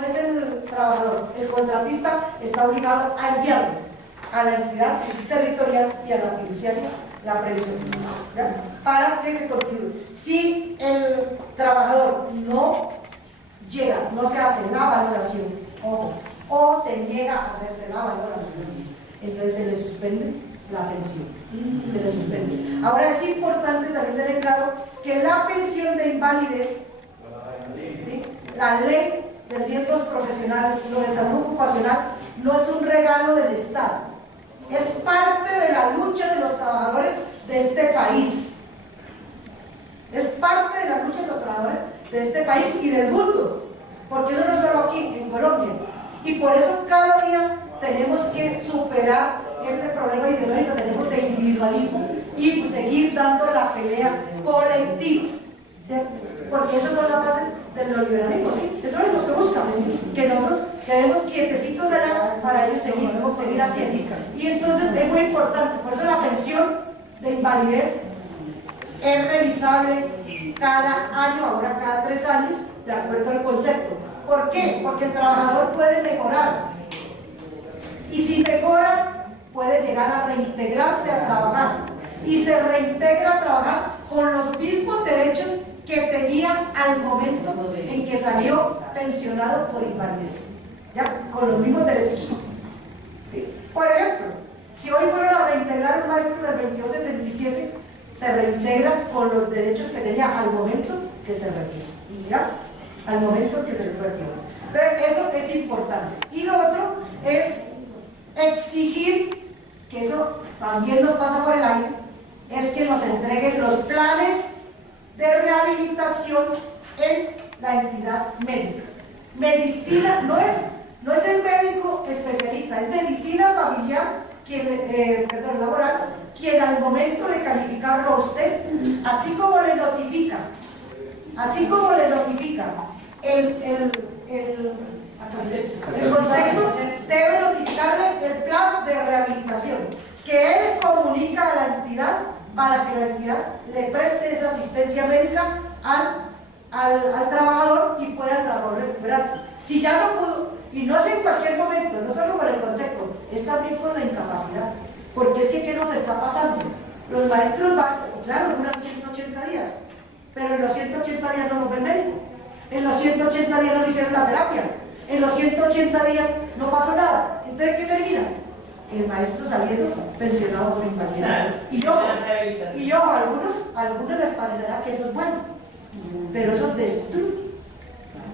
es el trabajador, el contratista está obligado a enviarlo a la entidad territorial y a la fiduciaria la previsión, ¿ya? Para que se continúe. Si el trabajador no llega, no se hace la valoración, ojo, o se niega a hacerse la valoración, entonces se le suspende la pensión. Se le suspende. Ahora es importante también tener claro que la pensión de invalidez, ¿sí?, la ley de riesgos profesionales, lo de salud ocupacional, no es un regalo del Estado, es parte de la lucha de los trabajadores de este país. Es parte de la lucha de los trabajadores de este país y del mundo, porque eso no es solo aquí, en Colombia. Y por eso cada día tenemos que superar este problema ideológico, tenemos de individualismo y seguir dando la pelea colectiva, ¿cierto? Porque esas son las bases del neoliberalismo, ¿sí? Eso es lo que buscan, que nosotros quedemos quietecitos allá para ellos seguir haciendo. Y entonces es muy importante, por eso la pensión de invalidez es revisable cada año, ahora cada 3 años, de acuerdo al concepto. ¿Por qué? Porque el trabajador puede mejorar. Y si mejora, puede llegar a reintegrarse a trabajar. Y se reintegra a trabajar con los mismos derechos que tenía al momento en que salió pensionado por invalidez. ¿Ya? Con los mismos derechos. Por ejemplo, si hoy fueran a reintegrar un maestro del 2277, se reintegra con los derechos que tenía al momento que se retira. ¿Ya? Al momento que se retira. Entonces, eso es importante. Y lo otro es exigir, que eso también nos pasa por el aire, es que nos entreguen los planes de rehabilitación en la entidad médica. Medicina no es el médico especialista, es medicina familiar, laboral, quien al momento de calificarlo a usted, así como le notifica el concepto, debe notificarle el plan de rehabilitación que él comunica a la entidad para que la entidad le preste esa asistencia médica al trabajador y pueda el trabajador recuperarse. Si ya no pudo, y no es en cualquier momento, no solo con el concepto, es también con la incapacidad, porque es que ¿qué nos está pasando? Los maestros claro, duran 180 días, pero en los 180 días no nos ve el médico, en los 180 días no le hicieron la terapia, en los 180 días no pasó nada. Entonces, ¿qué termina? El maestro saliendo pensionado por invalidez. Y yo a algunos les parecerá que eso es bueno, pero eso destruye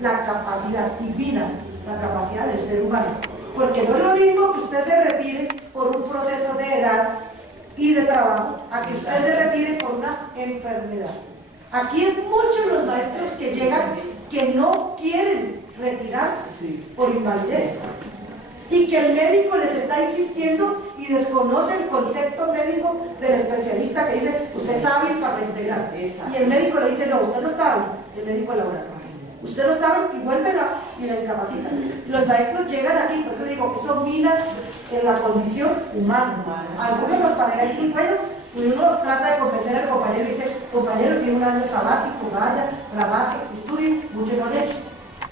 la capacidad divina, la capacidad del ser humano. Porque no es lo mismo que usted se retire por un proceso de edad y de trabajo, a que usted se retire por una enfermedad. Aquí es muchos los maestros que llegan que no quieren retirarse por invalidez y que el médico les está insistiendo y desconoce el concepto médico del especialista que dice usted está hábil para reintegrarse, y el médico le dice no, usted no está hábil, el médico laboral, usted no está hábil y vuelve y la incapacita. Los maestros llegan aquí, por eso digo que eso mina en la condición humana. Algunos nos parece muy bueno y uno trata de convencer al compañero y dice, compañero tiene un año sabático, vaya, trabaje, estudie, mucho no le he hecho,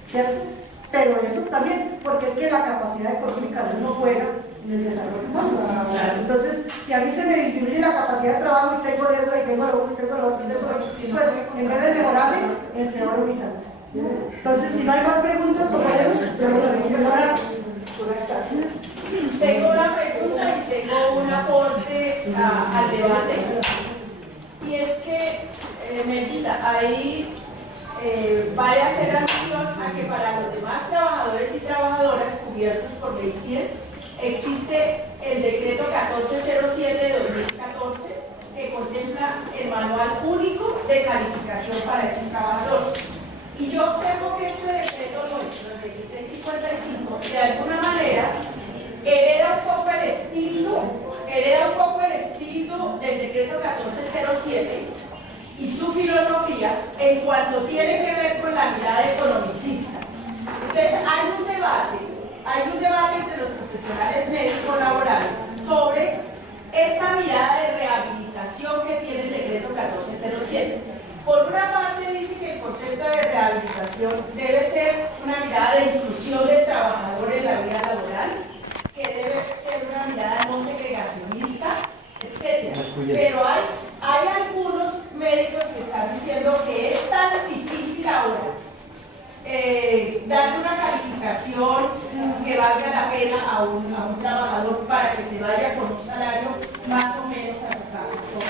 ¿cierto? Pero eso también, porque es que la capacidad económica no juega en el desarrollo humano. Entonces, si a mí se me disminuye la capacidad de trabajo y tengo deuda y tengo lo uno y tengo lo otro, pues en vez de mejorarme, empeoro mi salud. Entonces, si no hay más preguntas, compañeros, tengo una pregunta y tengo un aporte al debate. Y es que, Melita, hay vale hacer alusión a que para los demás trabajadores y trabajadoras cubiertos por ley 100 existe el decreto 1407 de 2014 que contempla el manual único de calificación para esos trabajadores. Y yo observo que este decreto nuestro, el 1655, de alguna manera hereda un poco el espíritu del decreto 1407 y su filosofía en cuanto tiene que ver con la mirada economicista. Entonces hay un debate entre los profesionales médicos laborales sobre esta mirada de rehabilitación que tiene el decreto 1407. Por una parte dice que el concepto de rehabilitación debe ser una mirada de inclusión del trabajador en la vida laboral, que debe ser una mirada no segregacionista, etc. Pero hay algunos médicos que están diciendo que es tan difícil ahora darle una calificación calificación que valga la pena a un trabajador para que se vaya con un salario más o menos a su casa, con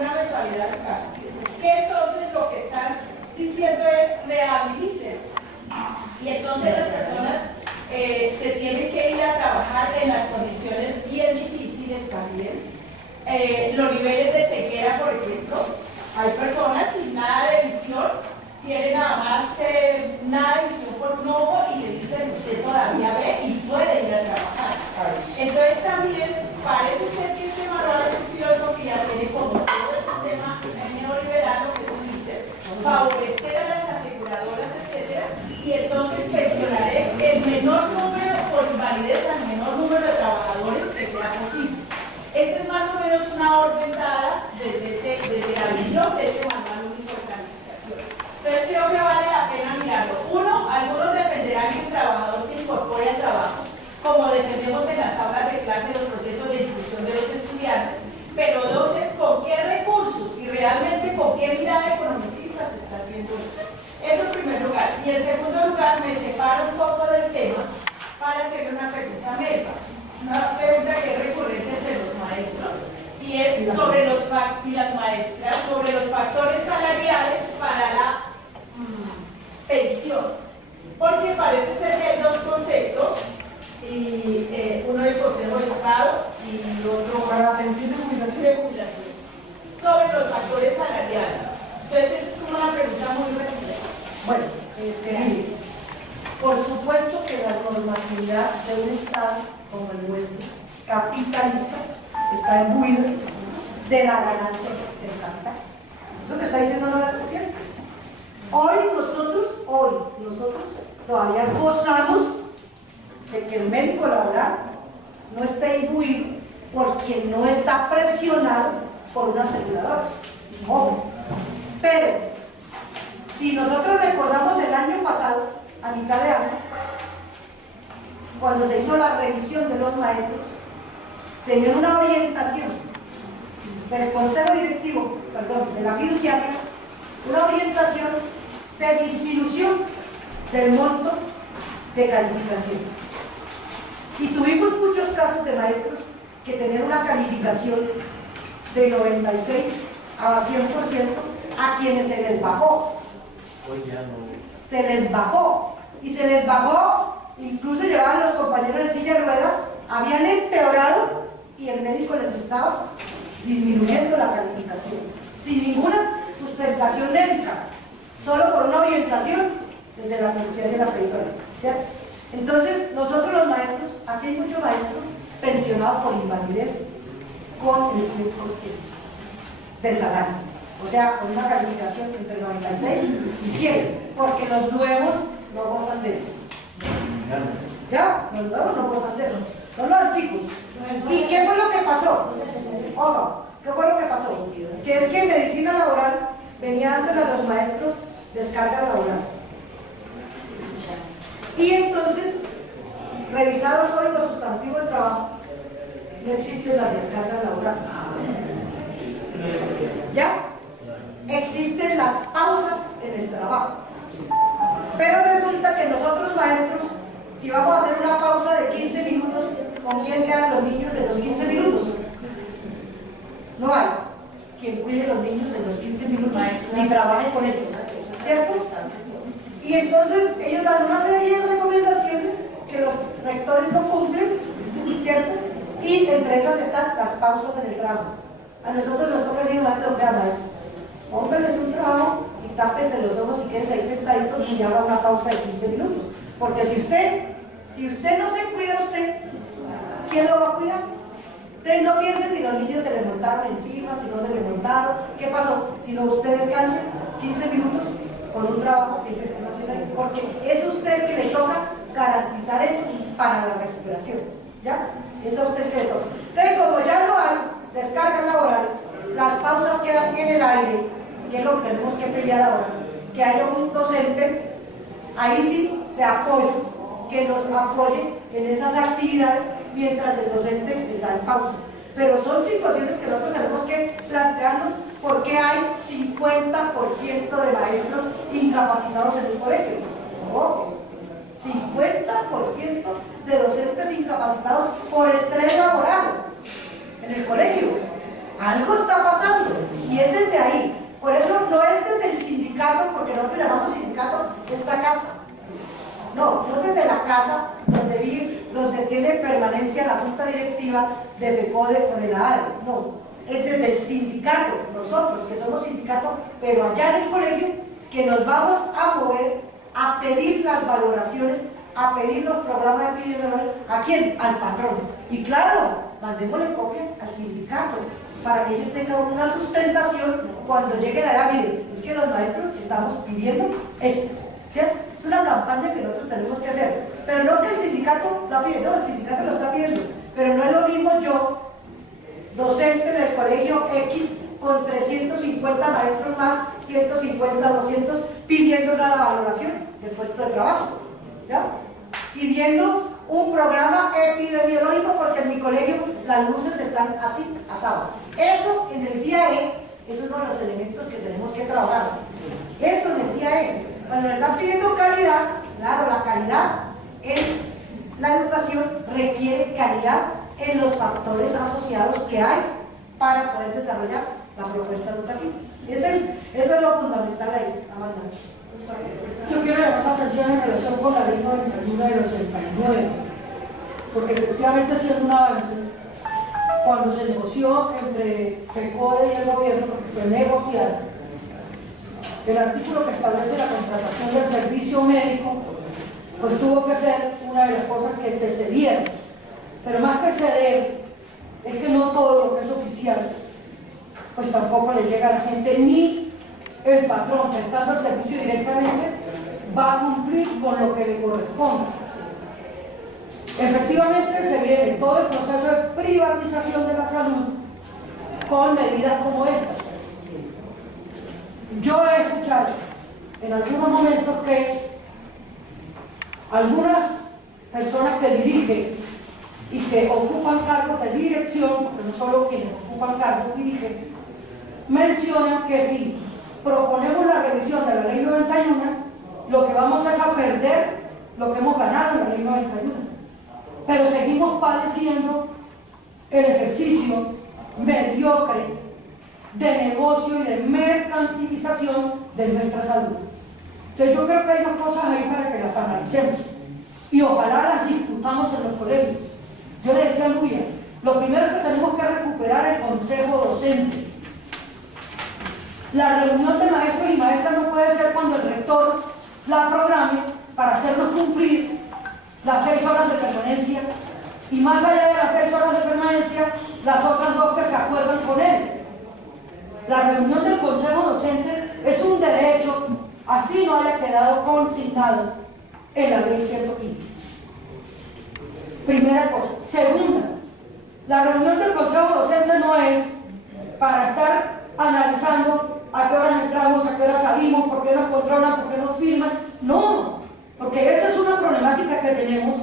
una mensualidad escasa. Que entonces lo que están diciendo es rehabiliten. Y entonces las personas se tienen que ir a trabajar en las condiciones bien difíciles también. Los niveles de ceguera, por ejemplo, hay personas sin nada de visión, tienen nada más nada de visión por un ojo y le dicen usted todavía ve y puede ir a trabajar. Entonces también parece ser que este manual de su filosofía tiene como todo el sistema neoliberal, lo que tú dices, favorecer a las aseguradoras, etcétera, y entonces pensionaré el menor número, por invalidez, al menor número de trabajadores que sea posible. Esa es más o menos una orden dada desde la visión de ese manual único de calificación. Entonces creo que vale la pena mirarlo. Uno, algunos defenderán que el trabajador se incorpore al trabajo, como defendemos en las aulas de clase los procesos de inclusión de los estudiantes. Pero dos es con qué recursos y realmente con qué mirada economicista se está haciendo eso. Eso en primer lugar. Y en segundo lugar, me separo un poco del tema para hacerle una pregunta a Melba. Una pregunta que es recurrente entre los maestros y es sobre y las maestras sobre los factores salariales para la pensión. Porque parece ser que hay dos conceptos, y uno del Consejo de Estado y otro para la pensión de jubilación, sobre los factores salariales. Entonces, esa es como una pregunta muy resumida. Bueno, mire, por supuesto que la normatividad de un Estado como el nuestro, capitalista, está imbuida de la ganancia del capital. Lo que está diciendo la presidenta. Hoy nosotros todavía gozamos de que el médico laboral no está imbuido porque no está presionado por una aseguradora. Obvio. Pero, si nosotros recordamos el año pasado, a mitad de año, cuando se hizo la revisión de los maestros, tenían una orientación del Consejo Directivo, perdón, de la fiduciaria, una orientación de disminución del monto de calificación. Y tuvimos muchos casos de maestros que tenían una calificación de 96 a 100%, a quienes se les bajó. Hoy ya no. Se les bajó. Y se les bajó, incluso llegaban los compañeros en silla de ruedas, habían empeorado y el médico les estaba disminuyendo la calificación. Sin ninguna sustentación médica, solo por una orientación desde la fiduciaria y la previsora, ¿cierto? Entonces, nosotros los maestros, aquí hay muchos maestros pensionados por invalidez con el 100% de salario. O sea, con una calificación entre 96 y 100, porque los nuevos no gozan de eso. ¿Ya? Los nuevos no gozan de eso. Son los antiguos. ¿Y qué fue lo que pasó? Ojo, ¿qué fue lo que pasó? Que es que en medicina laboral venía dándole a los maestros descargas laborales. Y entonces, revisado el Código Sustantivo de Trabajo, no existen las descargas laborales. ¿Ya? Existen las pausas en el trabajo. Pero resulta que nosotros maestros, si vamos a hacer una pausa de 15 minutos, ¿con quién quedan los niños en los 15 minutos? No hay quien cuide a los niños en los 15 minutos ni trabaje con ellos, ¿cierto? Y entonces ellos dan una serie de recomendaciones que los rectores no cumplen, ¿cierto? Y entre esas están las pausas en el trabajo. A nosotros nos toca decir, maestro, vea maestro, pónganles un trabajo y tápese los ojos y quédese ahí sentadito y haga una pausa de 15 minutos. Porque si usted no se cuida usted, ¿quién lo va a cuidar? Entonces no piense si los niños se le montaron encima, si no se le montaron, ¿qué pasó? Si no, usted descanse 15 minutos con un trabajo que estén haciendo ahí, porque es usted que le toca garantizar eso para la recuperación, ¿ya? Es a usted que le toca. Entonces, como ya no hay descargas laborales, las pausas quedan en el aire, que es lo que tenemos que pelear ahora, que haya un docente, ahí sí, de apoyo, que nos apoye en esas actividades mientras el docente está en pausa. Pero son situaciones que nosotros tenemos que plantearnos por qué hay 50% de maestros incapacitados en el colegio. No, 50% de docentes incapacitados por estrés laboral en el colegio. Algo está pasando y es desde ahí. Por eso no es desde el sindicato, porque nosotros llamamos sindicato esta casa. No desde la casa donde tiene permanencia la junta directiva de FECODE o de la ADE. No, es desde el sindicato, nosotros que somos sindicato, pero allá en el colegio, que nos vamos a mover a pedir las valoraciones, a pedir los programas de epidemiología. ¿A quién? Al patrón. Y claro, mandémosle copia al sindicato para que ellos tengan una sustentación cuando llegue la edad. Miren, es que los maestros estamos pidiendo esto, ¿cierto? Es una campaña que nosotros tenemos que hacer, pero no que el sindicato la pide, no, el sindicato lo está pidiendo, pero no es lo mismo yo, docente del colegio X, con 350 maestros más, 150, 200, pidiendo una valoración del puesto de trabajo, ¿ya? Pidiendo un programa epidemiológico porque en mi colegio las luces están así, asadas. Eso en el día E, es uno de los elementos que tenemos que trabajar. Eso en el día E. Cuando nos están pidiendo calidad, claro, la calidad en la educación requiere calidad en los factores asociados que hay para poder desarrollar la propuesta educativa. Eso es lo fundamental ahí, Amanda. Yo quiero llamar la atención en relación con la ley 91 del 89, porque efectivamente ha sido un avance cuando se negoció entre FECODE y el gobierno, porque fue negociado, el artículo que establece la contratación del servicio médico, pues tuvo que ser una de las cosas que se cedieron. Pero más que ceder, es que no todo lo que es oficial, pues tampoco le llega a la gente, ni el patrón prestando el servicio directamente va a cumplir con lo que le corresponde. Efectivamente se viene todo el proceso de privatización de la salud con medidas como estas. Yo he escuchado en algunos momentos que algunas personas que dirigen y que ocupan cargos de dirección, porque no solo quienes ocupan cargos dirigen, mencionan que si proponemos la revisión de la ley 91, lo que vamos es a perder lo que hemos ganado en la ley 91. Pero seguimos padeciendo el ejercicio mediocre de negocio y de mercantilización de nuestra salud. Entonces yo creo que hay dos cosas ahí para que las analicemos y ojalá las discutamos en los colegios. Yo le decía a Luya, lo primero es que tenemos que recuperar el consejo docente. La reunión de maestros y maestras no puede ser cuando el rector la programe para hacernos cumplir las 6 horas de permanencia y más allá de las 6 horas de permanencia, las otras 2 que se acuerdan con él. La reunión del consejo docente es un derecho, así no haya quedado consignado en la ley 115. Primera cosa. Segunda, la reunión del consejo docente no es para estar analizando a qué horas entramos, a qué horas salimos, por qué nos controlan, por qué nos firman. No, porque esa es una problemática que tenemos,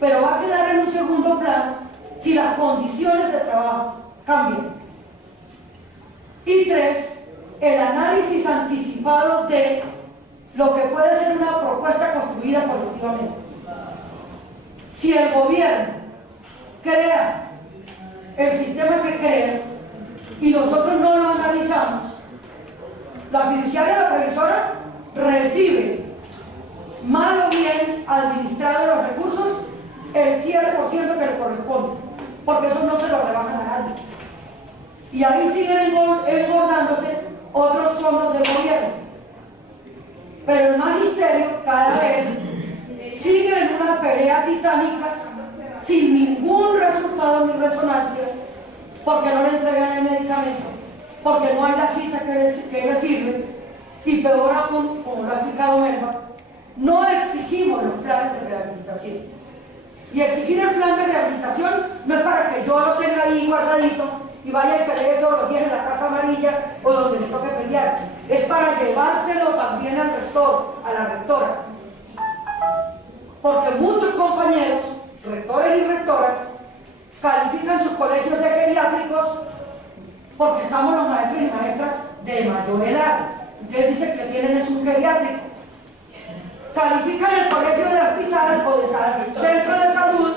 pero va a quedar en un segundo plano si las condiciones de trabajo cambian. Y 3, el análisis anticipado de lo que puede ser una propuesta construida colectivamente. Si el gobierno crea el sistema que crea y nosotros no lo analizamos, la fiduciaria, la previsora, recibe, mal o bien administrados los recursos, el 7% que le corresponde, porque eso no se lo rebajan a nadie. Y ahí siguen engordándose otros fondos del gobierno. Pero el magisterio cada vez sigue en una pelea titánica sin ningún resultado ni resonancia, porque no le entregan el medicamento, porque no hay la cita que le sirve, y peor aún, como lo ha explicado Melba, no exigimos los planes de rehabilitación. Y exigir el plan de rehabilitación no es para que yo lo tenga ahí guardadito y vaya a pelear todos los días en la Casa Amarilla o donde le toque pelear. Es para llevárselo también al rector, a la rectora. Porque muchos compañeros, rectores y rectoras, califican sus colegios de geriátricos porque estamos los maestros y maestras que dicen que tienen es un geriátrico. Califican el colegio del hospital o de centro de salud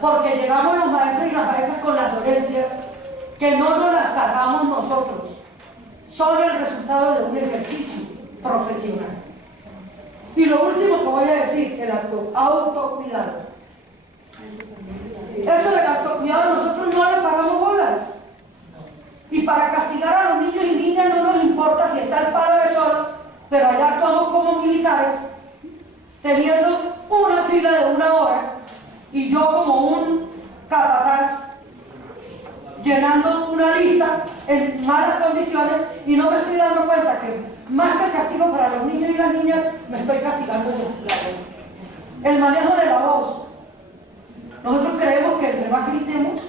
porque llegamos los maestros y las maestras con las dolencias que no nos las cargamos nosotros. Son el resultado de un ejercicio profesional. Y lo último que voy a decir, el autocuidado. Eso del autocuidado nosotros no le pagamos bolas. Y para castigar a los niños y niñas no nos importa si está el palo de sol, pero allá actuamos como militares, teniendo una fila de 1 hora, y yo como un capataz llenando una lista en malas condiciones, y no me estoy dando cuenta que más que el castigo para los niños y las niñas, me estoy castigando yo. El manejo de la voz. Nosotros creemos que entre más gritemos,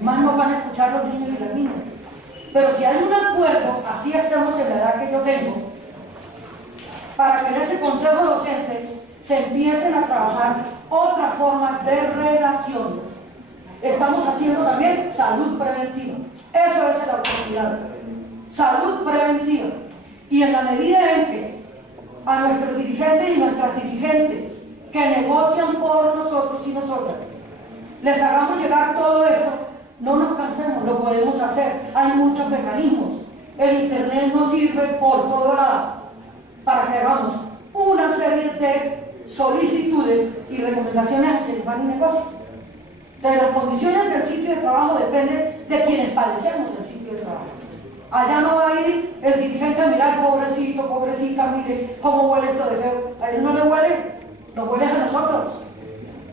más nos van a escuchar los niños y las niñas. Pero si hay un acuerdo, así estamos en la edad que yo tengo, para que en ese consejo docente se empiecen a trabajar otras formas de relación. Estamos haciendo también salud preventiva. Eso es el autocuidado. Salud preventiva. Y en la medida en que a nuestros dirigentes y nuestras dirigentes que negocian por nosotros y nosotras, les hagamos llegar todo esto, no nos cansemos, lo podemos hacer. Hay muchos mecanismos. El internet nos sirve por todo lado para que hagamos una serie de solicitudes y recomendaciones a quienes van y negocian. De las condiciones del sitio de trabajo depende de quienes padecemos el sitio de trabajo. Allá no va a ir el dirigente a mirar, pobrecito, pobrecita, mire cómo huele esto de feo. A él no le huele, nos huele a nosotros.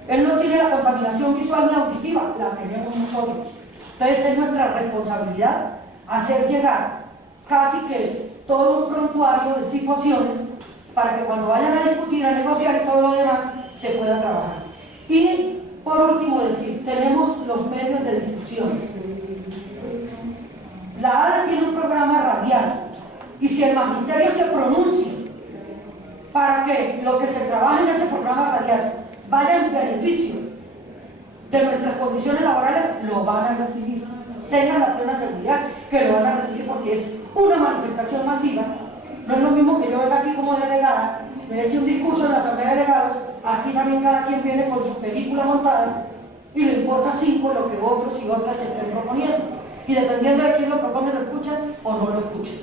Él no tiene la contaminación visual ni auditiva, la tenemos nosotros. Entonces es nuestra responsabilidad hacer llegar casi que todo un prontuario de situaciones para que cuando vayan a discutir, a negociar y todo lo demás, se pueda trabajar. Y por último decir, tenemos los medios de difusión. La ADE tiene un programa radial y si el magisterio se pronuncia para que lo que se trabaja en ese programa radial vaya en beneficio de nuestras condiciones laborales, lo van a recibir. Tengan la plena seguridad que lo van a recibir porque es una manifestación masiva. No es lo mismo que yo venga aquí como delegada, me eche un discurso en la Asamblea de Delegados, aquí también cada quien viene con su película montada y le importa 5 lo que otros y otras estén proponiendo. Y dependiendo de quién lo propone, lo escuchan o no lo escuchan.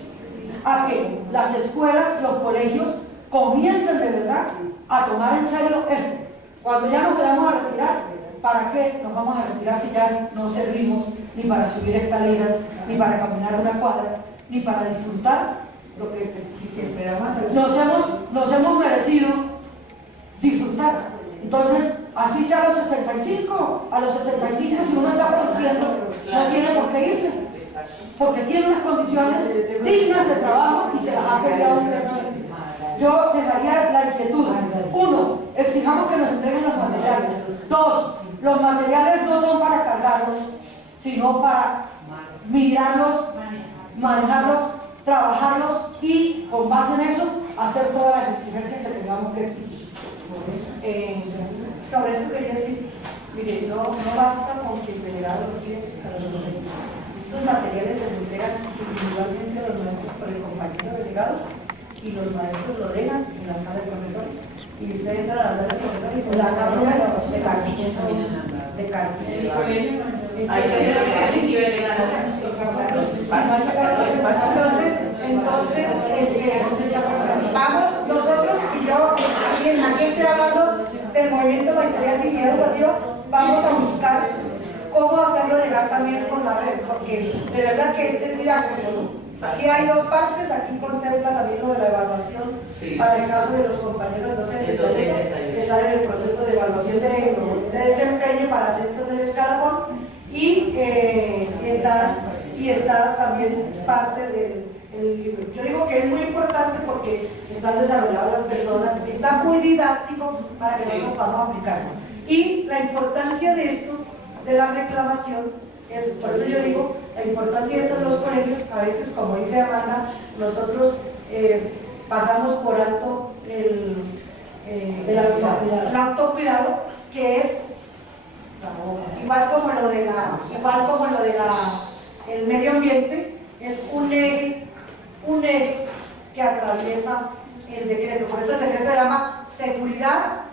A que las escuelas, los colegios comiencen de verdad a tomar en serio esto. Cuando ya nos vayamos a retirar, ¿para qué nos vamos a retirar si ya no servimos ni para subir escaleras, ni para caminar una cuadra, ni para disfrutar lo que nos hemos merecido disfrutar? Entonces, así sea a los 65, si uno está produciendo, no tiene por qué irse, porque tiene unas condiciones dignas de trabajo y se las ha peleado internamente. Yo dejaría la inquietud. 1, exijamos que nos entreguen los materiales. 2, los materiales no son para cargarlos, sino para mirarlos, manejarlos, trabajarlos y con base en eso hacer todas las exigencias que tengamos que exigir. Sobre eso quería decir, mire, no basta con que el delegado lo pide a los docentes. Estos materiales se entregan individualmente a los maestros por el compañero delegado y los maestros lo dejan en la sala de profesores. Y usted entra a la sala de profesores y la cámara de cartillas. De cartillas. Entonces, vamos nosotros y yo, aquí estoy hablando del movimiento magisterial de Dignidad Educativa, vamos a buscar cómo hacerlo llegar también con la red, porque de verdad que este es didáctico. Aquí hay 2 partes, aquí contempla también lo de la evaluación para el caso de los compañeros docentes que están en el proceso de evaluación de desempeño para ascenso del escalafón y está también parte del libro. Yo digo que es muy importante porque están desarrolladas las personas, está muy didáctico para que nosotros podamos aplicarlo. Y la importancia de esto, de la reclamación, por eso yo digo, la importancia de esto en los colegios, a veces, como dice Amanda, nosotros pasamos por alto el autocuidado, que es igual como lo de el medio ambiente, es un eje que atraviesa el decreto. Por eso el decreto se llama seguridad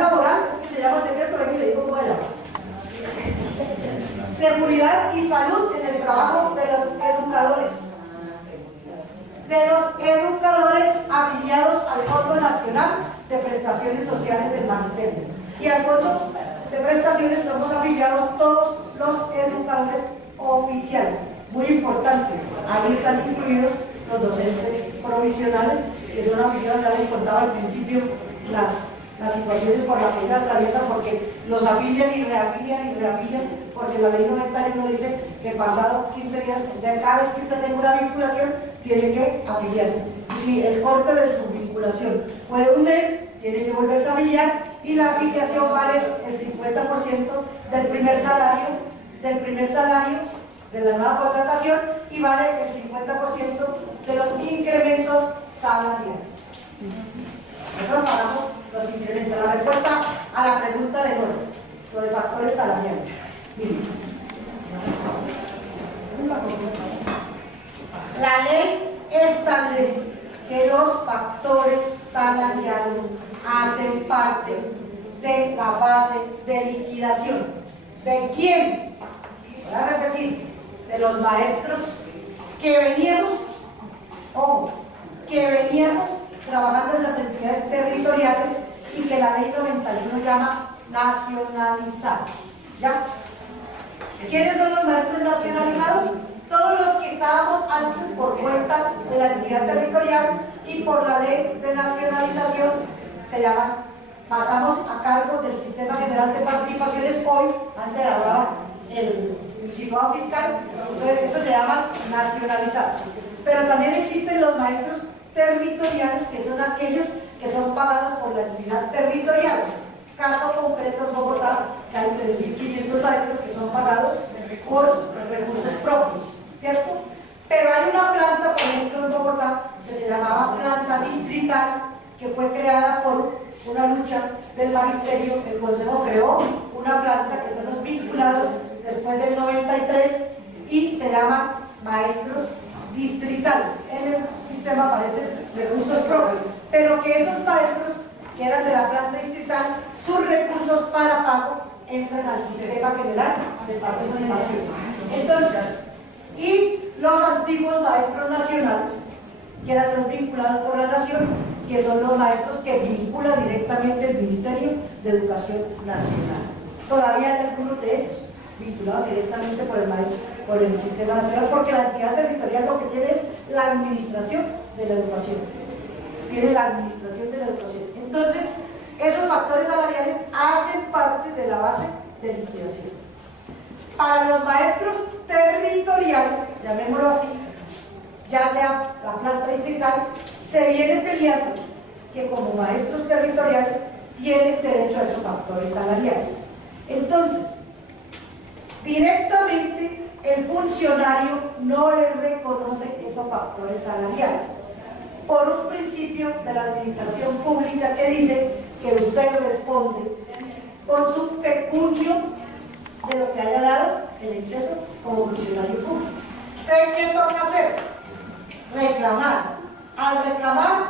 laboral, es que se llama el decreto, aquí le digo cómo se llama. Seguridad y salud en el trabajo de los educadores. De los educadores afiliados al Fondo Nacional de Prestaciones Sociales del Magisterio. Y al Fondo de Prestaciones somos afiliados todos los educadores oficiales. Muy importante, ahí están incluidos los docentes provisionales que son afiliados. Ya les contaba al principio las situaciones por las que ellos atraviesan, porque los afilian y reafilian, porque la ley 91 dice que pasado 15 días, ya cada vez que usted tenga una vinculación, tiene que afiliarse. Y si el corte de su vinculación fue de un mes, tiene que volverse a afiliar, y la afiliación vale el 50% del primer salario de la nueva contratación, y vale el 50% de los incrementos salariales. Nosotros pagamos los incrementos. La respuesta a la pregunta de Nora, lo de factores salariales. Miren. La ley establece que los factores salariales hacen parte de la base de liquidación. ¿De quién? Voy a repetir, de los maestros que veníamos trabajando en las entidades territoriales y que la ley 91 llama nacionalizados. ¿Ya? ¿Quiénes son los maestros nacionalizados? Todos los que estábamos antes por cuenta de la entidad territorial y por la ley de nacionalización se llaman, pasamos a cargo del Sistema General de Participaciones. Hoy, antes hablaba el situado fiscal, entonces eso se llama nacionalizados. Pero también existen los maestros territoriales, que son aquellos que son pagados por la entidad territorial. Caso concreto en Bogotá, que hay 3.500 maestros que son pagados por recursos propios, ¿cierto? Pero hay una planta, por ejemplo, en Bogotá, que se llamaba planta distrital, que fue creada por una lucha del magisterio. El Consejo creó una planta que son los vinculados después del 93 y se llama maestros distritales. En el sistema aparecen recursos propios, pero que esos maestros que eran de la planta distrital, sus recursos para pago entran al Sistema General de Participación. Entonces, y los antiguos maestros nacionales, que eran los vinculados por la nación, que son los maestros que vincula directamente el Ministerio de Educación Nacional. Todavía hay algunos de ellos vinculados directamente por el maestro, por el Sistema Nacional, porque la entidad territorial lo que tiene es la administración de la educación. Tiene la administración de la educación. Entonces, esos factores salariales hacen parte de la base de liquidación. Para los maestros territoriales, llamémoslo así, ya sea la planta distrital, se viene peleando que como maestros territoriales tienen derecho a esos factores salariales. Entonces, directamente el funcionario no le reconoce esos factores salariales, por un principio de la administración pública que dice que usted responde con su pecunio de lo que haya dado en exceso como funcionario público. ¿Usted qué toca hacer? Reclamar. Al reclamar,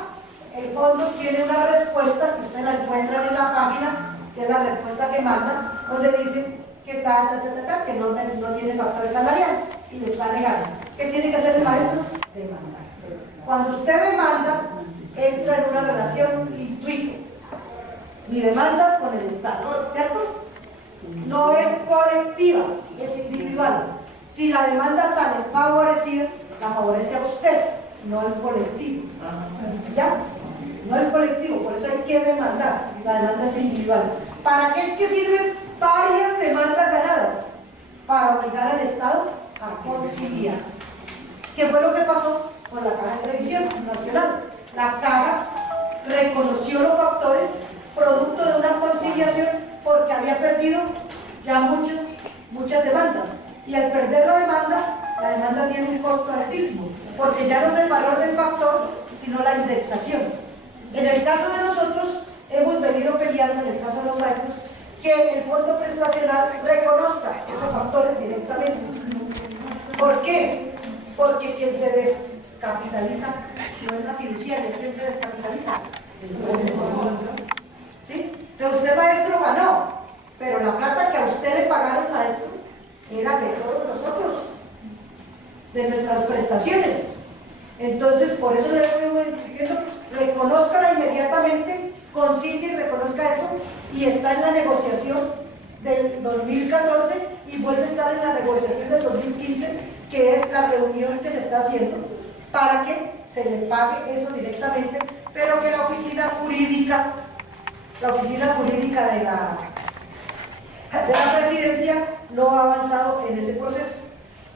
el fondo tiene una respuesta que usted la encuentra en la página, que es la respuesta que manda, donde dice que que no tiene factores salariales y le está negando. ¿Qué tiene que hacer el maestro? Demandar. Cuando usted demanda, entra en una relación intuitiva. Mi demanda con el Estado, ¿cierto? No es colectiva, es individual. Si la demanda sale favorecida, la favorece a usted, no el colectivo. ¿Ya? No el colectivo, por eso hay que demandar. La demanda es individual. ¿Para qué es que sirven varias demandas ganadas? Para obligar al Estado a conciliar. ¿Qué fue lo que pasó con la Caja de Previsión Nacional? La Caja reconoció los factores producto de una conciliación porque había perdido ya muchas demandas. Y al perder la demanda tiene un costo altísimo, porque ya no es el valor del factor, sino la indexación. En el caso de nosotros, hemos venido peleando, en el caso de los maestros, que el fondo prestacional reconozca esos factores directamente. ¿Por qué? porque quien se descapitaliza no es la fiduciaria, ¿quién se descapitaliza? ¿Sí? Entonces usted, maestro, ganó, pero la plata que a usted le pagaron, maestro, era de todos nosotros, de nuestras prestaciones. Entonces, por eso le voy diciendo, reconózcala inmediatamente, consigue y reconozca eso, y está en la negociación del 2014 y vuelve a estar en la negociación del 2015, que es la reunión que se está haciendo para que se le pague eso directamente, pero que la oficina jurídica de la presidencia no ha avanzado en ese proceso.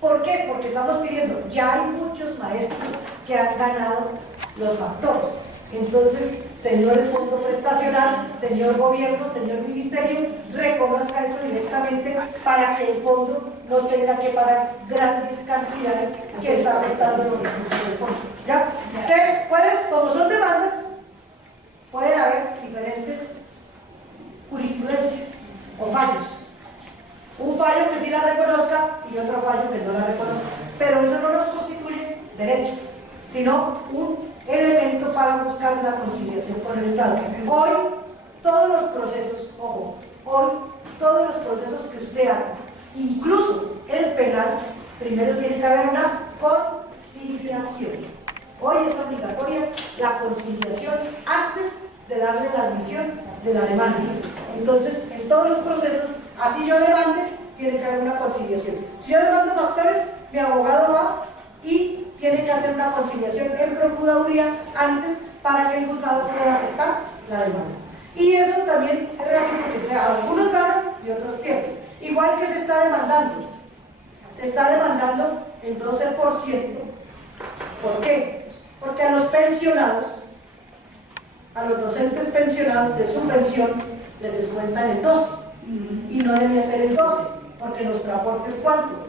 ¿Por qué? Porque estamos pidiendo, ya hay muchos maestros que han ganado los factores. Entonces, señores Fondo Prestacional, señor Gobierno, señor Ministerio, reconozca eso directamente para que el fondo no tenga que pagar grandes cantidades que está afectando los recursos del fondo. ¿Ya? Que pueden, como son demandas, pueden haber diferentes jurisprudencias o fallos. Un fallo que sí la reconozca y otro fallo que no la reconozca. Pero eso no nos constituye derecho, sino un elemento para buscar la conciliación con el Estado. Hoy, todos los procesos, ojo, hoy, todos los procesos que usted haga, incluso el penal, primero tiene que haber una conciliación. Hoy es obligatoria la conciliación antes de darle la admisión de la demanda. Entonces, en todos los procesos, así yo demande, tiene que haber una conciliación. Si yo demando factores, mi abogado va y tiene que hacer una conciliación en procuraduría antes para que el juzgado pueda aceptar la demanda. Y eso también es relativo, porque algunos ganan y otros pierden. Igual que se está demandando el 12%. ¿Por qué? Porque a los pensionados, a los docentes pensionados de su pensión, les descuentan el 12%. Y no debe ser el 12%, porque nuestro aporte es ¿cuánto?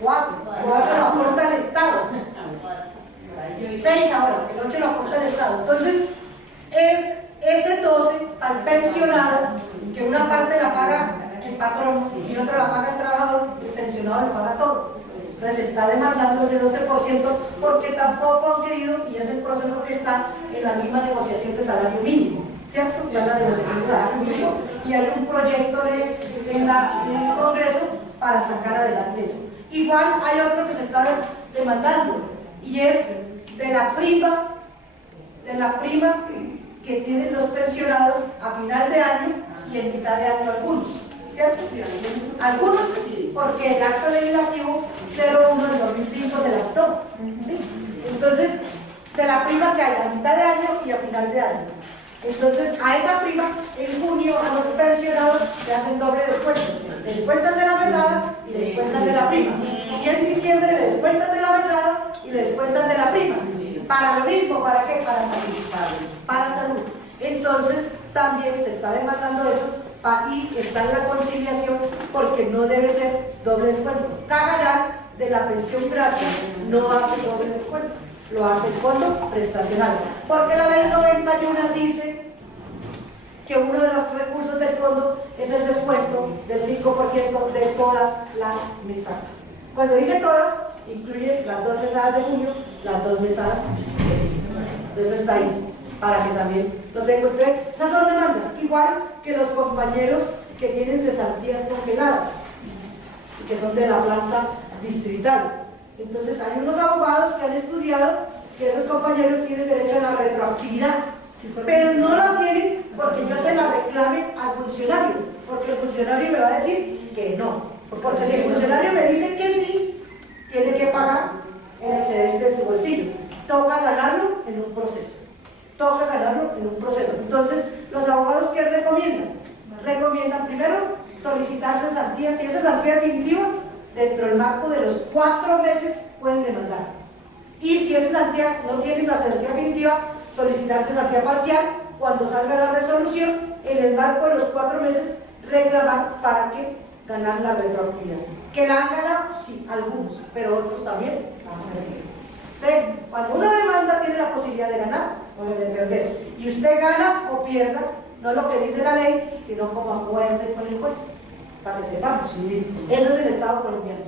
4 lo aporta el Estado, 6 ahora, el 8 lo aporta el Estado. Entonces, es ese 12 al pensionado, que una parte la paga el patrón y otra la paga el trabajador, el pensionado le paga todo. Entonces se está demandando ese 12% porque tampoco han querido, y es el proceso que está en la misma negociación de salario mínimo, ¿cierto? Ya la negociación de salario mínimo, y hay un proyecto en el Congreso para sacar adelante eso. Igual hay otro que se está demandando, y es de la prima que tienen los pensionados a final de año y en mitad de año algunos, ¿cierto? Algunos, porque el acto legislativo 01 del 2005 se la quitó. Entonces, de la prima que hay a mitad de año y a final de año. Entonces, a esa prima, en junio, a los pensionados le hacen doble descuento. Le descuentan de la mesada y le descuentan de la prima. Y en diciembre le descuentan de la mesada y le descuentan de la prima. Para lo mismo, ¿para qué? Para salud. Para salud. Entonces, también se está demandando eso y está en la conciliación porque no debe ser doble descuento. Cagaral de la pensión gracia no hace doble descuento, lo hace el fondo prestacional, porque la ley 91 dice que uno de los recursos del fondo es el descuento del 5% de todas las mesadas. Cuando dice todas, incluye las 2 mesadas de junio, las 2 mesadas de diciembre. Entonces está ahí, para que también lo tengo. Entonces, esas son demandas, igual que los compañeros que tienen cesantías congeladas y que son de la planta distrital. Entonces hay unos abogados que han estudiado que esos compañeros tienen derecho a la retroactividad, pero no la tienen porque yo se la reclame al funcionario, porque el funcionario me va a decir que no, porque si el funcionario me dice que sí, tiene que pagar el excedente de su bolsillo. Toca ganarlo en un proceso. Entonces, los abogados, ¿qué recomiendan? Recomiendan primero solicitar cesantía. Si es cesantía definitiva, dentro del marco de los 4 meses pueden demandar. Y si es cesantía, no tienen la cesantía definitiva, solicitar cesantía parcial. Cuando salga la resolución, en el marco de los 4 meses, reclamar para que ganar la retroactividad. ¿Que la han ganado? Sí, algunos, pero otros también han perdido. Cuando uno demanda, tiene la posibilidad de ganar o de perder. Y usted gana o pierda, no lo que dice la ley, sino como acuerde con el juez, para que sepamos. Ese es el Estado colombiano.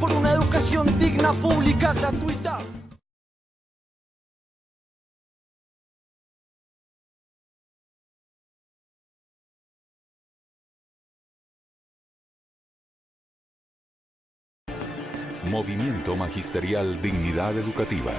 Por una educación digna, pública, gratuita. Movimiento Magisterial Dignidad Educativa.